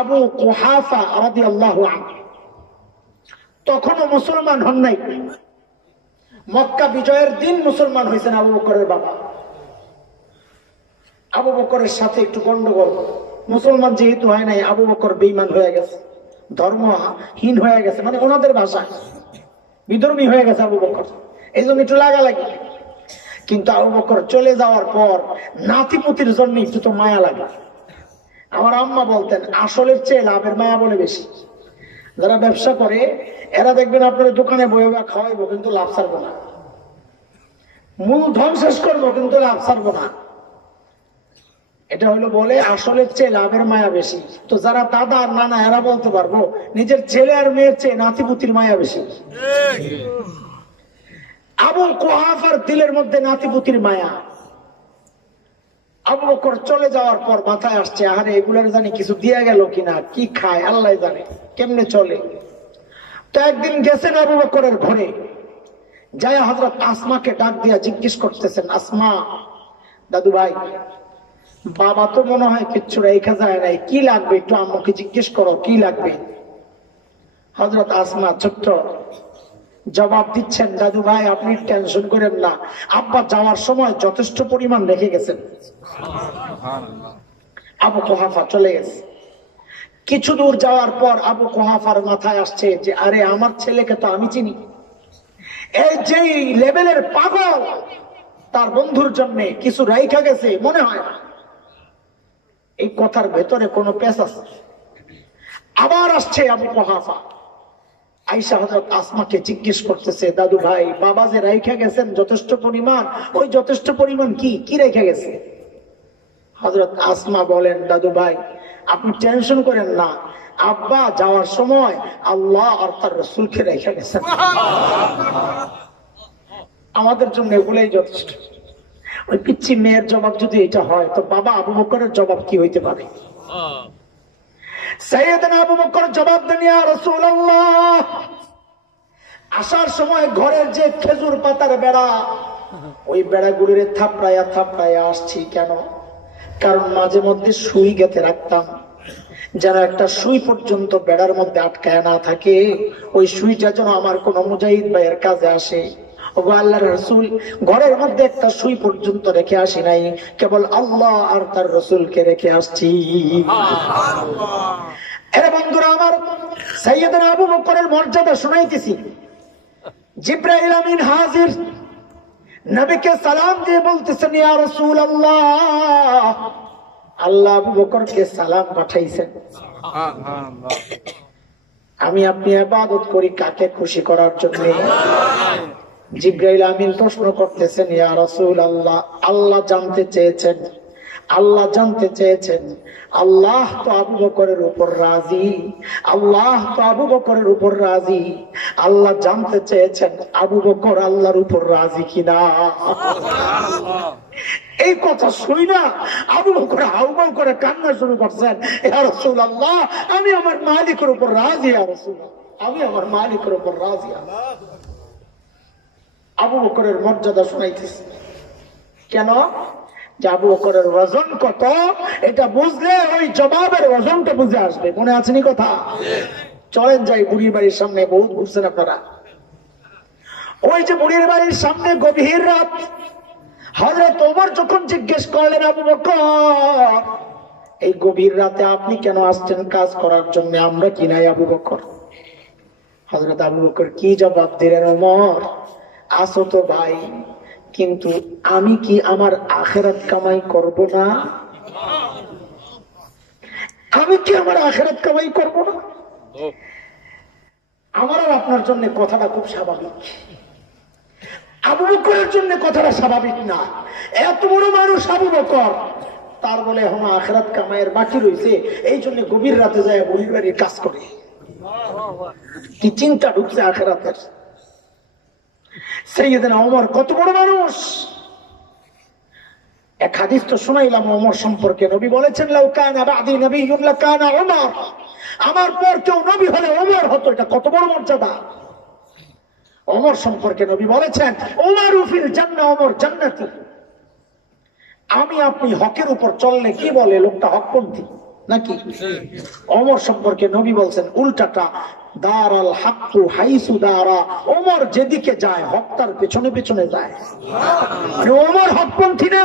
আবু কুহাফা রাদিয়াল্লাহু আনহু তখনও মুসলমান হন নাই। মক্কা বিজয়ের দিন মুসলমান হয়েছেন আবু বকরের বাবা। আবু বকরের সাথে একটু গন্ডগোল, মুসলমান যেহেতু হয় নাই, আবু বকর বেঈমান হয়ে গেছে, ধর্মহীন হয়ে গেছে, মানে ওনাদের ভাষা বিধর্মী হয়ে গেছে আবু বকর, এই জন্য একটু লাগালাগি। কিন্তু আবু বকর চলে যাওয়ার পর নাতিপুতির জন্য একটু তো মায়া লাগে। আমার আম্মা বলতেন, আসলের চেয়ে লাভের মায়া বলে বেশি। যারা ব্যবসা করে এরা দেখবেন আপনার দোকানে বয়ে বা খাওয়াইবো, কিন্তু লাভ ছাড়বো না, মূলধন শেষ করবো, কিন্তু লাভ ছাড়বো না। এটা হলো বলে আসলের চেয়ে লাভের মায়া বেশি। তো যারা দাদা আর নানা এরা বলতে পারবো নিজের ছেলে আর মেয়ের চেয়ে নাতিপুতির মায়া বেশি। আবু কুহাফার দিলের মধ্যে নাতিপুতির মায়া। আবু বকর চলে যাওয়ার পর মাথায় আসছে, আরে এগুলোর জানি কিছু দিয়া গেল কিনা, কি খায় আল্লাহ জানে, কেমনে চলে। তো একদিন গেছেন আবু বকরের ঘরে, যায় হযরত আসমাকে ডাক দিয়া জিজ্ঞেস করতেছেন, আসমা দাদু ভাই, বাবা তো মনে হয় কিচ্ছু রেখা যায় নাই, কি লাগবে একটু আম্মুকে জিজ্ঞেস করো, কি লাগবে। হযরত আসমা ছোট্ট জবাব দিচ্ছেন, দাদু ভাই আপনি টেনশন করেন না, আব্বা যাওয়ার সময় যথেষ্ট পরিমাণ রেখে গেছেন। আবু কুহাফা চলে গেছে, কিছু দূর যাওয়ার পর আবু কুহাফার মাথায় আসছে যে আরে আমার ছেলেকে তো আমি চিনি, এই যে লেভেলের পাগল তার বন্ধুর জন্য কিছু রাইখা গেছে মনে হয় না। এই কথার ভেতরে কোনো পেশ আছে। আবার আসছে আবু কুহাফা, আয়েশা হযরত আসমাকে জিজ্ঞেস করতেছে, দাদু ভাই বাবা যে রাইখা গেছেন যথেষ্ট পরিমাণ, ওই যথেষ্ট পরিমাণ কি কি রেখে গেছে? হযরত আসমা বলেন, দাদু ভাই আপনি টেনশন করেন না, আব্বা যাওয়ার সময় আল্লাহ আর তার রাসূলকে রেখে গেছেন, আমাদের জন্য এগুলোই যথেষ্ট। ওই পিচ্ছি মেয়ের জবাব যদি এটা হয় তো বাবা আবু বকরের জবাব কি হইতে পারে? সাইয়েদনা আবু বকর জবাব দেন, ইয়া রাসূলুল্লাহ, আসার সময় ঘরের যে খেজুর পাতার বেড়া, ওই বেড়াগুলির থাপড়াইয়া থাপড়াইয়া আসছি। কেন? কারণ মাঝে মধ্যে সুই গেঁথে রাখতাম, যেন একটা সুই পর্যন্ত বেড়ার মধ্যে আটকায় না থাকে, ওই সুইটা যেন আমার কোন মুজাহিদ ভাইয়ের কাজে আসে। ওগো আল্লাহর রাসূল, ঘরের মধ্যে একটা সুই পর্যন্ত রেখে আসি নাই, কেবল আল্লাহ আর তার রাসূলকে রেখে আসছি। এরে বন্ধুরা আমার, সাইয়েদনা আবু বকরের মর্যাদা শুনাইতেছি। জিবরাইল আমিন হাজির, নবীকে সালাম দিয়ে বলতেছেন, ইয়া রাসূলুল্লাহ, আল্লাহ আবু বকরকে সালাম পাঠাইছেন। আমি আপনি ইবাদত করি কাকে খুশি করার জন্য? জিবরাইল আমিন প্রশ্ন করতেছেন, ইয়া রাসূলুল্লাহ, আল্লাহ জানতে চেয়েছেন, আল্লাহ জানতে চেয়েছেন, আল্লাহ তো আবু বকরের উপর রাজি, আল্লাহ তো আবু বকরের উপর রাজি, আল্লাহ জানতে চেয়েছেন আবু বকর আল্লাহর উপর রাজি কিনা। এই কথা শুই না আবু বকর হাউমাউ করে কান্না শুরু করছেন, ইয়া রাসূলুল্লাহ, আমি আমার মালিকের উপর রাজি, ইয়া রাসূলুল্লাহ, আমি আমার মালিকের উপর রাজি। আবু বকরের মর্যাদা শুনাইতেছে। কেন? যে আবু বকরের ওজন কত এটা বুঝলে ওই জবাবের ওজনটা বুঝে আসবে। মনে আছে নি কথা? চলেন যাই বুড়ির বাড়ির সামনে, বহুত ঘুরছেন আপনারা। ওই যে বুড়ির বাড়ির সামনে গভীর রাত, হযরত ওমর যখন জিজ্ঞেস করলেন, আবু বকর এই গভীর রাতে আপনি কেন আসছেন কাজ করার জন্য, আমরা কি নাই আবু বকর? হযরত আবু বকর কি জবাব দিলেন, ওমর আসো তো ভাই, কিন্তু আমি কি আমার আখিরাত কামাই করব না? আমি কি আমার আখিরাত কামাই করব না? আমার আর আপনার জন্য কথাটা খুব স্বাভাবিক, আবু বকরের জন্য কথাটা স্বাভাবিক না। এত বড় মানুষ আবু বকর, তার বলে এখন আখিরাত কামাইয়ের বাকি রয়েছে, এই জন্য গভীর রাতে যায় বুড়ির বাড়ির কাজ করে। কি চিন্তা ঢুকছে আখিরাতের। সাইয়েদনা ওমর কত বড় মানুষ। এক হাদিস তো শুনাইলাম ওমর সম্পর্কে, নবী বলেছেন, লাউ কানা বাদি নবিয়্যুন লাকানা ওমর, আমার পর কেউ নবী হলে ওমর হতো। এটা কত বড় মর্যাদা। ওমর সম্পর্কে নবী বলেছেন, ওমরু ফিল জান্নাহ, ওমর জান্নাতি। আমি আপনি হকের উপর চললে কি বলে লোকটা হকপন্থী নাকি? ওমর সম্পর্কে নবী বলছেন উল্টাটা, দারাল হাক্কু হাইসু দারা, ওমর যেদিকে যায় হক তার পেছনে পেছনে যায়। ওমর হকপন্থী না,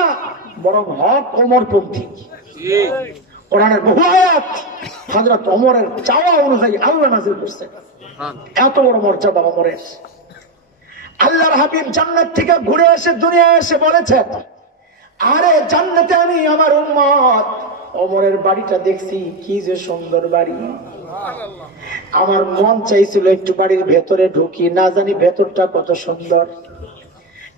বরং হক ওমরপন্থী। কোরআনের বহু আয়াত হযরত ওমরের চাওয়া অনুযায়ী আল্লাহ নাযিল করছেন। এত বড় মর্যাদা ওমরের। আল্লাহর হাবিব জান্নাত থেকে ঘুরে এসে দুনিয়ায় এসে বলেছেন, আরে জান্নাতে আমি আমার উম্মত ওমরের বাড়িটা দেখছি, কি যে সুন্দর বাড়ি, আমার মন চাইছিল একটু বাড়ির ভেতরে ঢুকি, না জানি ভেতরটা কত সুন্দর,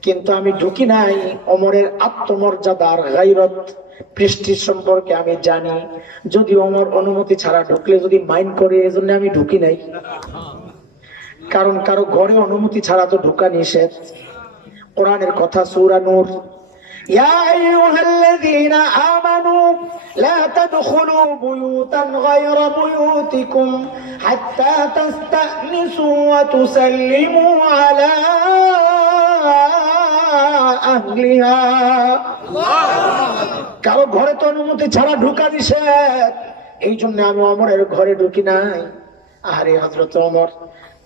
কিন্তু আমি ঢুকি নাই। ওমরের আত্মমর্যাদার গায়রত প্রেস্টিজ সম্পর্কে আমি জানি, যদি ওমর অনুমতি ছাড়া ঢুকলে যদি মাইন্ড করে, এজন্য আমি ঢুকি নাই। কারণ কারো ঘরে অনুমতি ছাড়া তো ঢোকা নিষেধ। কোরআনের কথা, সূরা নূর, ইয়া আইয়ুহাল্লাযীনা আমানু লা তাদখুলু বুয়ুতান গায়রা বুয়ুতিকুম হাত্তা তাস্তানিসু ওয়া তুসাল্লিমু আলা আহলিহা। কারো ঘরে তো অনুমতি ছাড়া ঢোকা নিষেধ, এই জন্য আমি ওমরের ঘরে ঢুকি নাই। আরে হযরত ওমর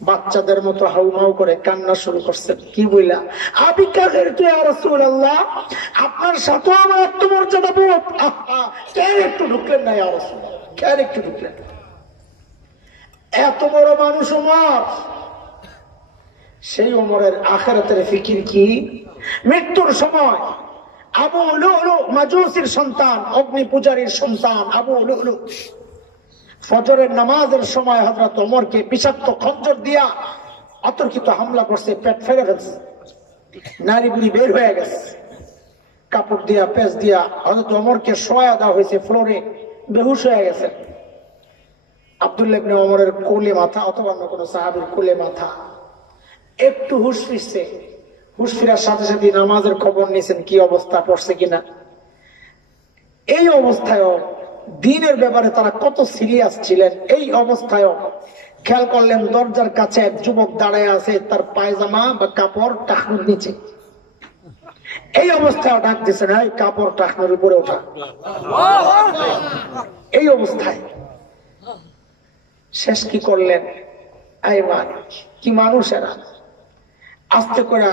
বাচ্চাদের মতো হাউমাউ করে কান্না শুরু করছেন। কি বইলা, আবি কাদের তো ইয়া রাসূলুল্লাহ, আপনার সাথে আমার আত্মমর্যাদা বোধ, কেন একটু ঢুকলেন না ইয়া রাসূলুল্লাহ, কেন একটু ঢুকলেন? এত বড় মানুষ ওমর, সেই ওমরের আখিরাতের ফিকির কি? মৃত্যুর সময় আবু লুলু মাজুসির সন্তান, অগ্নি পূজারীর সন্তান আবু লুলু ফজরের নামাজের সময় হযরত ওমরকে বিষাক্ত খঞ্জর দিয়া অতর্কিত হামলা করছে, পেট ফেলে ফেলছে, নারী বুড়ি বের হয়ে গেছে, কাপড় দিয়া পেঁচ দিয়া হযরত ওমরকে শোয়া দেওয়া হয়েছে ফ্লোরে, বেহুশ হয়ে গেছে। আব্দুল্লাহ ইবনে ওমরের কোলে মাথা অথবা অন্য কোনো সাহাবীর কোলে মাথা, একটু হুশ ফিরছে, হুশ ফিরার সাথে সাথে নামাজের খবর নিয়েছেন কি অবস্থা, পড়ছে কিনা। এই অবস্থায়ও দিনের ব্যাপারে তারা কত সিরিয়াস ছিলেন, এই অবস্থায়ও খেয়াল করলেন দরজার কাছে এক যুবক দাঁড়ায় আছে, তার পায়জামা বা কাপড় টাকনুর নিচে। এই অবস্থায় ডাক দিছে না, এই কাপড় টাকনুর উপরে ওঠা। এই অবস্থায় শেষ কি করলেন, কি মানুষ এরা, আস্তে করে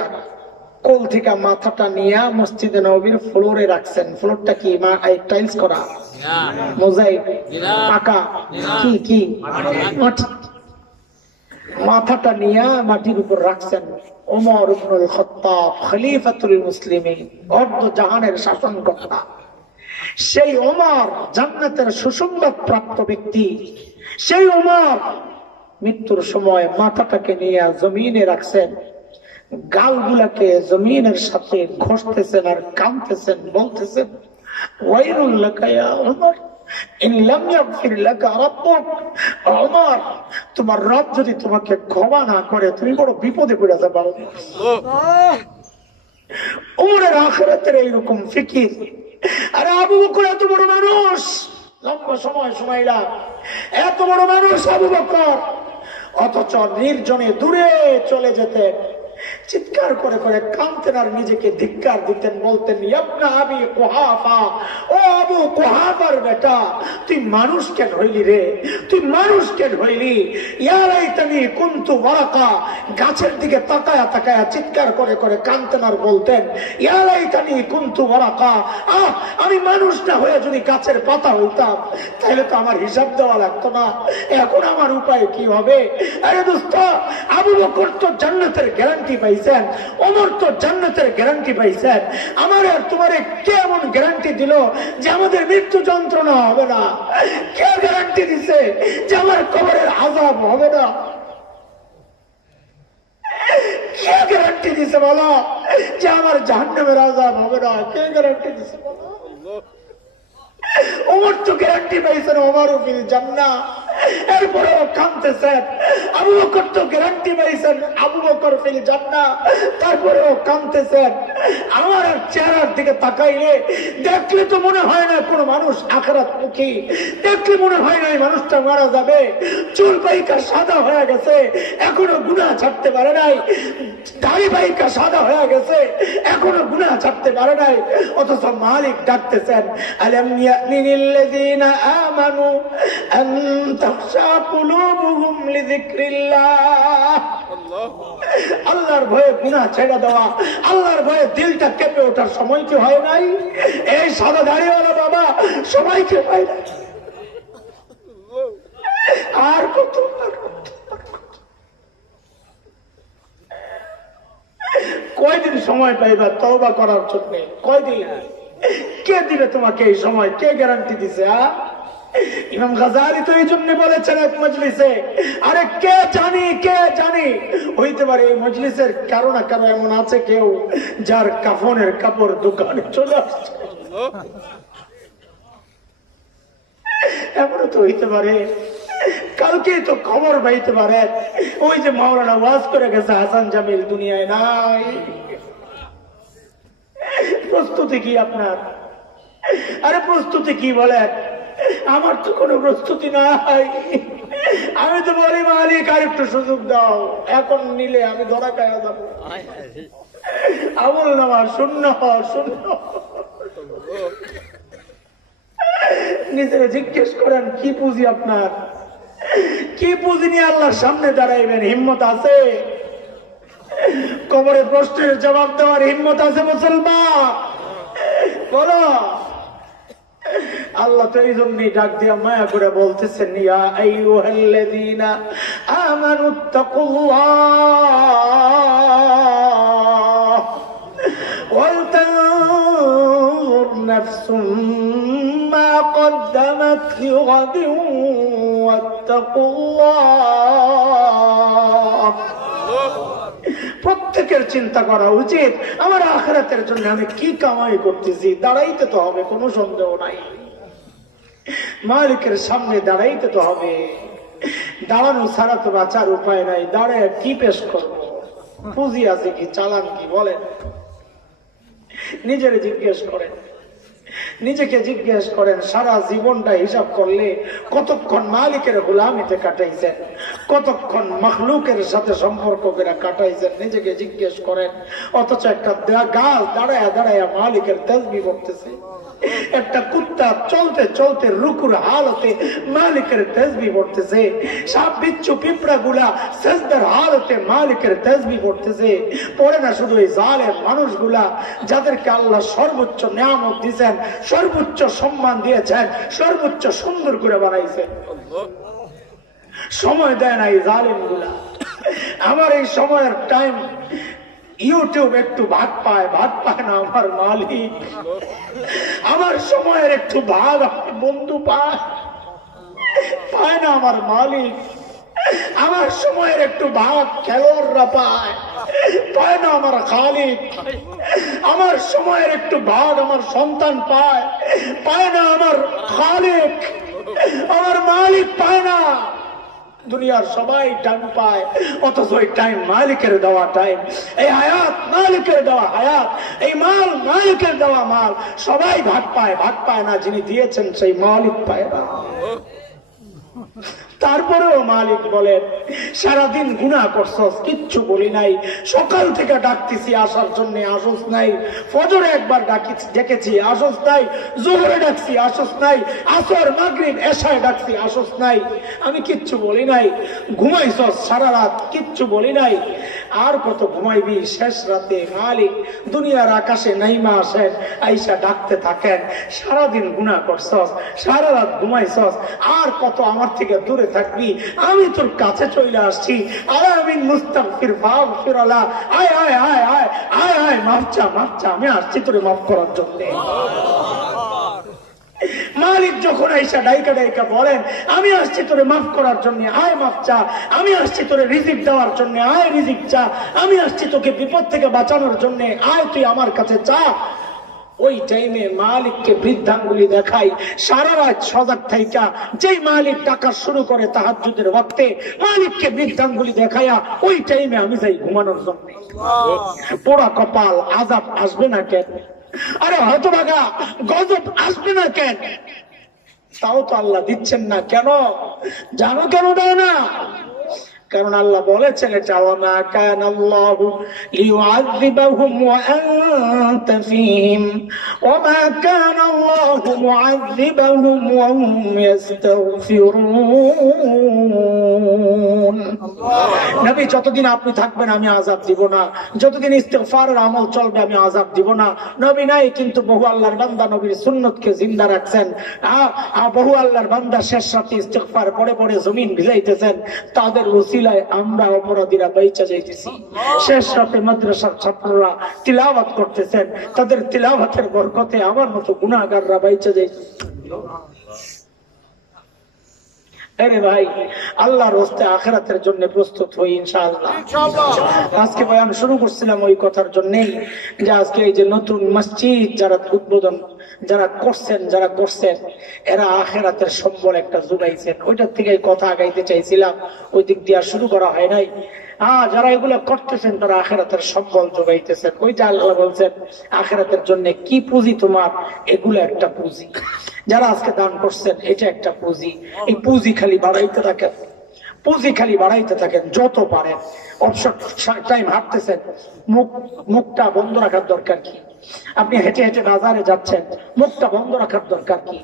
কোল থেকে মাথাটা নিয়ে মসজিদে নববীর ফ্লোরে রাখছেন। ফ্লোরটা কি টাইলস করা, মোজাইক, পাকা, কি কি মাটি, মাথাটা নিয়ে মাটির উপর রাখছেন। ওমর ইবনুল খাত্তাব খলিফাতুল মুসলিমিন, অর্ধ জাহানের শাসনকর্তা, সেই ওমর জান্নাতের সুসংবাদ প্রাপ্ত ব্যক্তি, সেই ওমর মৃত্যুর সময় মাথাটাকে নিয়ে জমিনে রাখছেন, গালগুলাকে জমিনের সাথে ঘষতেছেন আর কাঁদতেছেন, বলতেছেন ওয়াইলুল লাকা ইয়া ওমর ইন লাম ইয়াগফির লাকা রাব্বুক। ওমর, তোমার রব যদি তোমাকে ক্ষমা না করে তুমি বড় বিপদে পড়ে যাবে। ওমরের আখিরাতের এইরকম ফিকির। আরে আবু বকর এত বড় মানুষ, লম্বা সময় এত বড় মানুষ আবু বকর, অথচ নির্জনে দূরে চলে যেতেন, চিৎকার করে করে কাঁদতেন আর নিজেকে ধিক্কার দিতেন, বলতেন ইবনা আবি কুহাফা, ও আবু কুহাফার বেটা, তুই মানুষ কেন হইলি রে, তুই মানুষ কেন হইলি। ইয়া লাইতানি কুনতু ওয়ারাকা, গাছের দিকে তাকায়া তাকায়া চিৎকার করে করে কাঁদতেন আর বলতেন ইয়া লাইতানি কুনতু ওয়ারাকা, আমি মানুষ না হয়ে যদি গাছের পাতা হইতাম তাহলে তো আমার হিসাব দেওয়া লাগতো না, এখন আমার উপায় কি হবে। আরে দোস্ত, আবু বকর তো জান্নাতের গ্যারান্টি পাইছেন, ওমর তো জান্নাতের গ্যারান্টি পাইছেন, আমার আর তোমারে কে এমন গ্যারান্টি দিল যে আমাদের মৃত্যু যন্ত্রণা হবে না? কে গ্যারান্টি দিছে যে আমার কবরের আযাব হবে না? কে গ্যারান্টি দিছে বলো যে আমার জাহান্নামের আযাব হবে না? কে গ্যারান্টি দিছে বলো? ওমর তো গ্যারান্টি পাইছেন ওমরও ফিল জান্নাহ, এরপরেও কাঁদতেছেন। আবু বকর তো গ্যারান্টি পাইছেন আবু বকর ফিল জান্নাহ, তারপরেও কাঁদতেছেন। আমার চেহারার দিকে তাকাইলে দেখলে তো মনে হয় না কোন মানুষ আখিরাত মুখী, দেখলে মনে হয় না এই মানুষটা মারা যাবে। চুল পাইকা সাদা হয়ে গেছে, এখনো গুনাহ ছাড়তে পারে নাই, দাড়ি পাইকা সাদা হয়ে গেছে, এখনো গুনাহ ছাড়তে পারে নাই, অথচ মালিক ডাকতেছেন আলাম ইয়ামিনিল্লাযীনা আমানু আন তাখশা কুলুবুহুম লিযিকরিল্লাহ। আল্লাহর ভয়ে গুনাহ ছেড়ে দেওয়া, আল্লাহর ভয়ে দিলটা কেঁপে ওঠার সময় কি হয় নাই? এই সাদা দাড়িওয়ালা বাবা সময়কে পায় না। আর কত কয়দিন সময় পাইবা তওবা করার জন্য? কয়দিন? কে দিবে তোমাকে এই সময়? কে গ্যারান্টি দিছে? ইমাম গাজালি তো এই জন্য বলেছেন এক মজলিসে, আরে কে জানি হইতে পারে এই মজলিসের কারো না কারো এমন আছে কেউ যার কাফনের কাপড় দোকানে চলে আসছে, এমন তো হইতে পারে। কালকে তো খবর পাইতে পারে ওই যে মাওলানা ওয়াজ করে গেছে হাসান জামিল দুনিয়ায় নাই। প্রস্তুতি কি আপনার? আরে প্রস্তুতি কি বলেন? আমার তো কোনো প্রস্তুতি নাই। আমি তো বলি মালিক আর একটু সুযোগ দাও, এখন নিলে আমি ধরা খায়া যাবো। আমল নামা শূন্য শূন্য। নিজেরা জিজ্ঞেস করেন কি পুঁজি আপনার, কি পুঁজি নিয়ে আল্লাহর সামনে দাঁড়াইবেন? হিম্মত আছে? কবরে প্রশ্নের জবাব দেওয়ার হিম্মত আছে মুসলমান? বলো। আল্লাহ তো এই জন্যই ডাক দিয়া মায়া করে বলতেছেন, ইয়া আইয়ুহাল্লাযীনা আমানুত্তাকুল্লাহ ওয়ালতানজুর নাফসুম মা কদ্দামাত লিগাদিন ওয়াত্তাকুল্লাহ। প্রত্যেকের চিন্তা করা উচিত আমার আখিরাতের জন্য আমি কি কামাই করতেছি। দাঁড়াইতে তো হবে, কোনো সন্দেহ নাই। মালিকের সামনে দাঁড়াইতে তো হবে, দাঁড়ানো ছাড়া তো বাঁচার উপায় নাই। দাঁড়ায় কি পেশ করবো? পুঁজি আছে কি, চালান কি বলেন? নিজের জিজ্ঞেস করেন, নিজেকে জিজ্ঞেস করেন। সারা জীবনটা হিসাব করলে কতক্ষণ মালিকের গোলামিতে কাটাইছেন, কতক্ষণ মখলুকের সাথে সম্পর্ক করে কাটাইছেন, নিজেকে জিজ্ঞেস করেন। অথচ একটা গাছ দাঁড়ায় দাঁড়ায় মালিকের তাসবিহ করতেছে, একটা কুত্তা চলতে চলতে রুকুর হালতে মালিকের তাসবিহ পড়তেছে, সাপ বিচ্ছু পিঁপড়া গুলা সিজদার হালতে মালিকের তাসবিহ পড়তেছে। পড়ে না শুধু এই জালেম মানুষগুলা, যাদেরকে আল্লাহ সর্বোচ্চ নিয়ামত দিয়েছেন, সর্বোচ্চ সম্মান দিয়েছেন, সর্বোচ্চ সুন্দর করে বানাইছেন, সময় দেয় না এই জালেম গুলা। আমার এই সময়ের টাইম ইউটিউব একটু ভাগ পায়, ভাগ পায় না আমার মালিক। আমার সময়ের একটু ভাগ আমার বন্ধু পায়, পায় না আমার মালিক। আমার সময়ের একটু ভাগ খেলোয়াড়রা পায়, পায় না আমার খালিক। আমার সময়ের একটু ভাগ আমার সন্তান পায়, পায় না আমার খালিক। আমার মালিক পায় না। দুনিয়ার সবাই টাইম পায়, অথচ ওই টাইম মালিকের দেওয়া টাইম, এই হায়াত মালিকের দেওয়া হায়াত, এই মাল মালিকের দেওয়া মাল। সবাই ভাগ পায়, ভাগ পায় না যিনি দিয়েছেন সেই মালিক পায় না। তারপরেও মালিক বলেন, সারাদিন গুনাহ করছস, কিচ্ছু বলি নাই। সকাল থেকে ডাকতেছি আসার জন্য, আসস নাই। ফজরে একবার ডেকেছি, আসস নাই। জোহরে ডাকছি, আসস নাই। আসর মাগরিব এশায় ডাকছি, আসস নাই। আমি কিচ্ছু বলি নাই। ঘুমাইছস সারা রাত, কিচ্ছু বলি নাই। আর কত ঘুমাইবি? শেষ রাতে মালিক দুনিয়ার আকাশে নাইমা আসেন, আইসা ডাকতে থাকেন, সারাদিন গুনাহ করছস, সারা রাত ঘুমাইছস, আর কত আমার থেকে দূরে থাকবি? আমি তোর কাছে চলে আসছি। আয় আমি মুস্তাগফির ফাগফির আলা, আয় আয় আয় আয় আয় আয়, মাফ চা, মাফ চা, আমি আসছি তোরে মাফ করার জন্য। মালিক যখন আইসা ডাইকা ডাইকা বলেন, আমি আসছি তোরে মাফ করার জন্য, আয় মাফ চা। আমি আসছি তোরে রিজিক দেওয়ার জন্য, আয় রিজিক চা। আমি আসছি তোকে বিপদ থেকে বাঁচানোর জন্য, আয় তুই আমার কাছে চা। ওই টাইমে মালিককে বৃদ্ধাঙ্গুলি দেখাই, সারা রাত সজাগ থাইকা যেই মালিক ডাকা শুরু করে তাহাজ্জুদের ওয়াক্তে, মালিককে বৃদ্ধাঙ্গুলি দেখাইয়া ওই টাইমে আমি যাই ঘুমানোর জন্য। পোড়া কপাল, আযাব আসবে না কেন? আরে হতভাগা, গজব আসবে না কেন? তাও তো আল্লাহ দিচ্ছেন না কেন? জানো কেন দেয় না? কারণ আল্লাহ বলেছেন এটা, ওয়ামা কানাল্লাহু লিয়ুআযিবাহুম ওয়া আনতা ফীহিম ওয়ামা কানাল্লাহু মুআযিবাহুম ওয়া হুম ইস্তাগফিরুন। নবী, যতদিন আপনি থাকবেন আমি আযাব দিব না, যতদিন ইস্তিগফারের আমল চলবে আমি আযাব দিব না। নবী নাই, কিন্তু বহু আল্লাহর বান্দা নবীর সুন্নতকে জিন্দা রাখছেন। বহু আল্লাহর বান্দা শেষ রাতে ইস্তিগফার পড়ে পড়ে জমিন ভিজাইতেছেন। তাদের ওসিলায় আমরা অপরাধীরা বাইচা যাইতেছি। শেষ রাতে মাদ্রাসার ছাত্ররা তিলাওয়াত করতেছেন, তাদের তিলাওয়াতের বরকতে আমার মতো গুনাহগাররা বাইচা যাইতেছে। আরে ভাই, আল্লাহর রাস্তে আখিরাতের জন্য প্রস্তুত হই ইনশাআল্লাহ। আজকে বয়ান শুরু করছিলাম ওই কথার জন্যই, যে আজকে এই যে নতুন মসজিদ যারা উদ্বোধন যারা করছেন এরা আখিরাতের সম্বল একটা জুগাইছেন। ওইটার থেকে কথা আগাইতে চাইছিলাম, ওই দিক দিয়ে শুরু করা হয় নাই। যারা এগুলো করতেছেন তারা আখিরাতের সম্বল জোগাইতেছেন। ওইটা আল্লাহ বলছেন আখিরাতের জন্য কি পুঁজি তোমার, এগুলো একটা পুঁজি। যারা আজকে দান করছেন এটা একটা পুঁজি। এই পুঁজি খালি বাড়াইতে থাকেন, পুঁজি খালি বাড়াইতে থাকেন যত পারেন। অবসর টাইম হাঁটতেছেন, মুখটা বন্ধ রাখার দরকার কি? আপনি হেঁটে হেঁটে বাজারে যাচ্ছেন, মুখটা বন্ধ রাখার দরকার কি?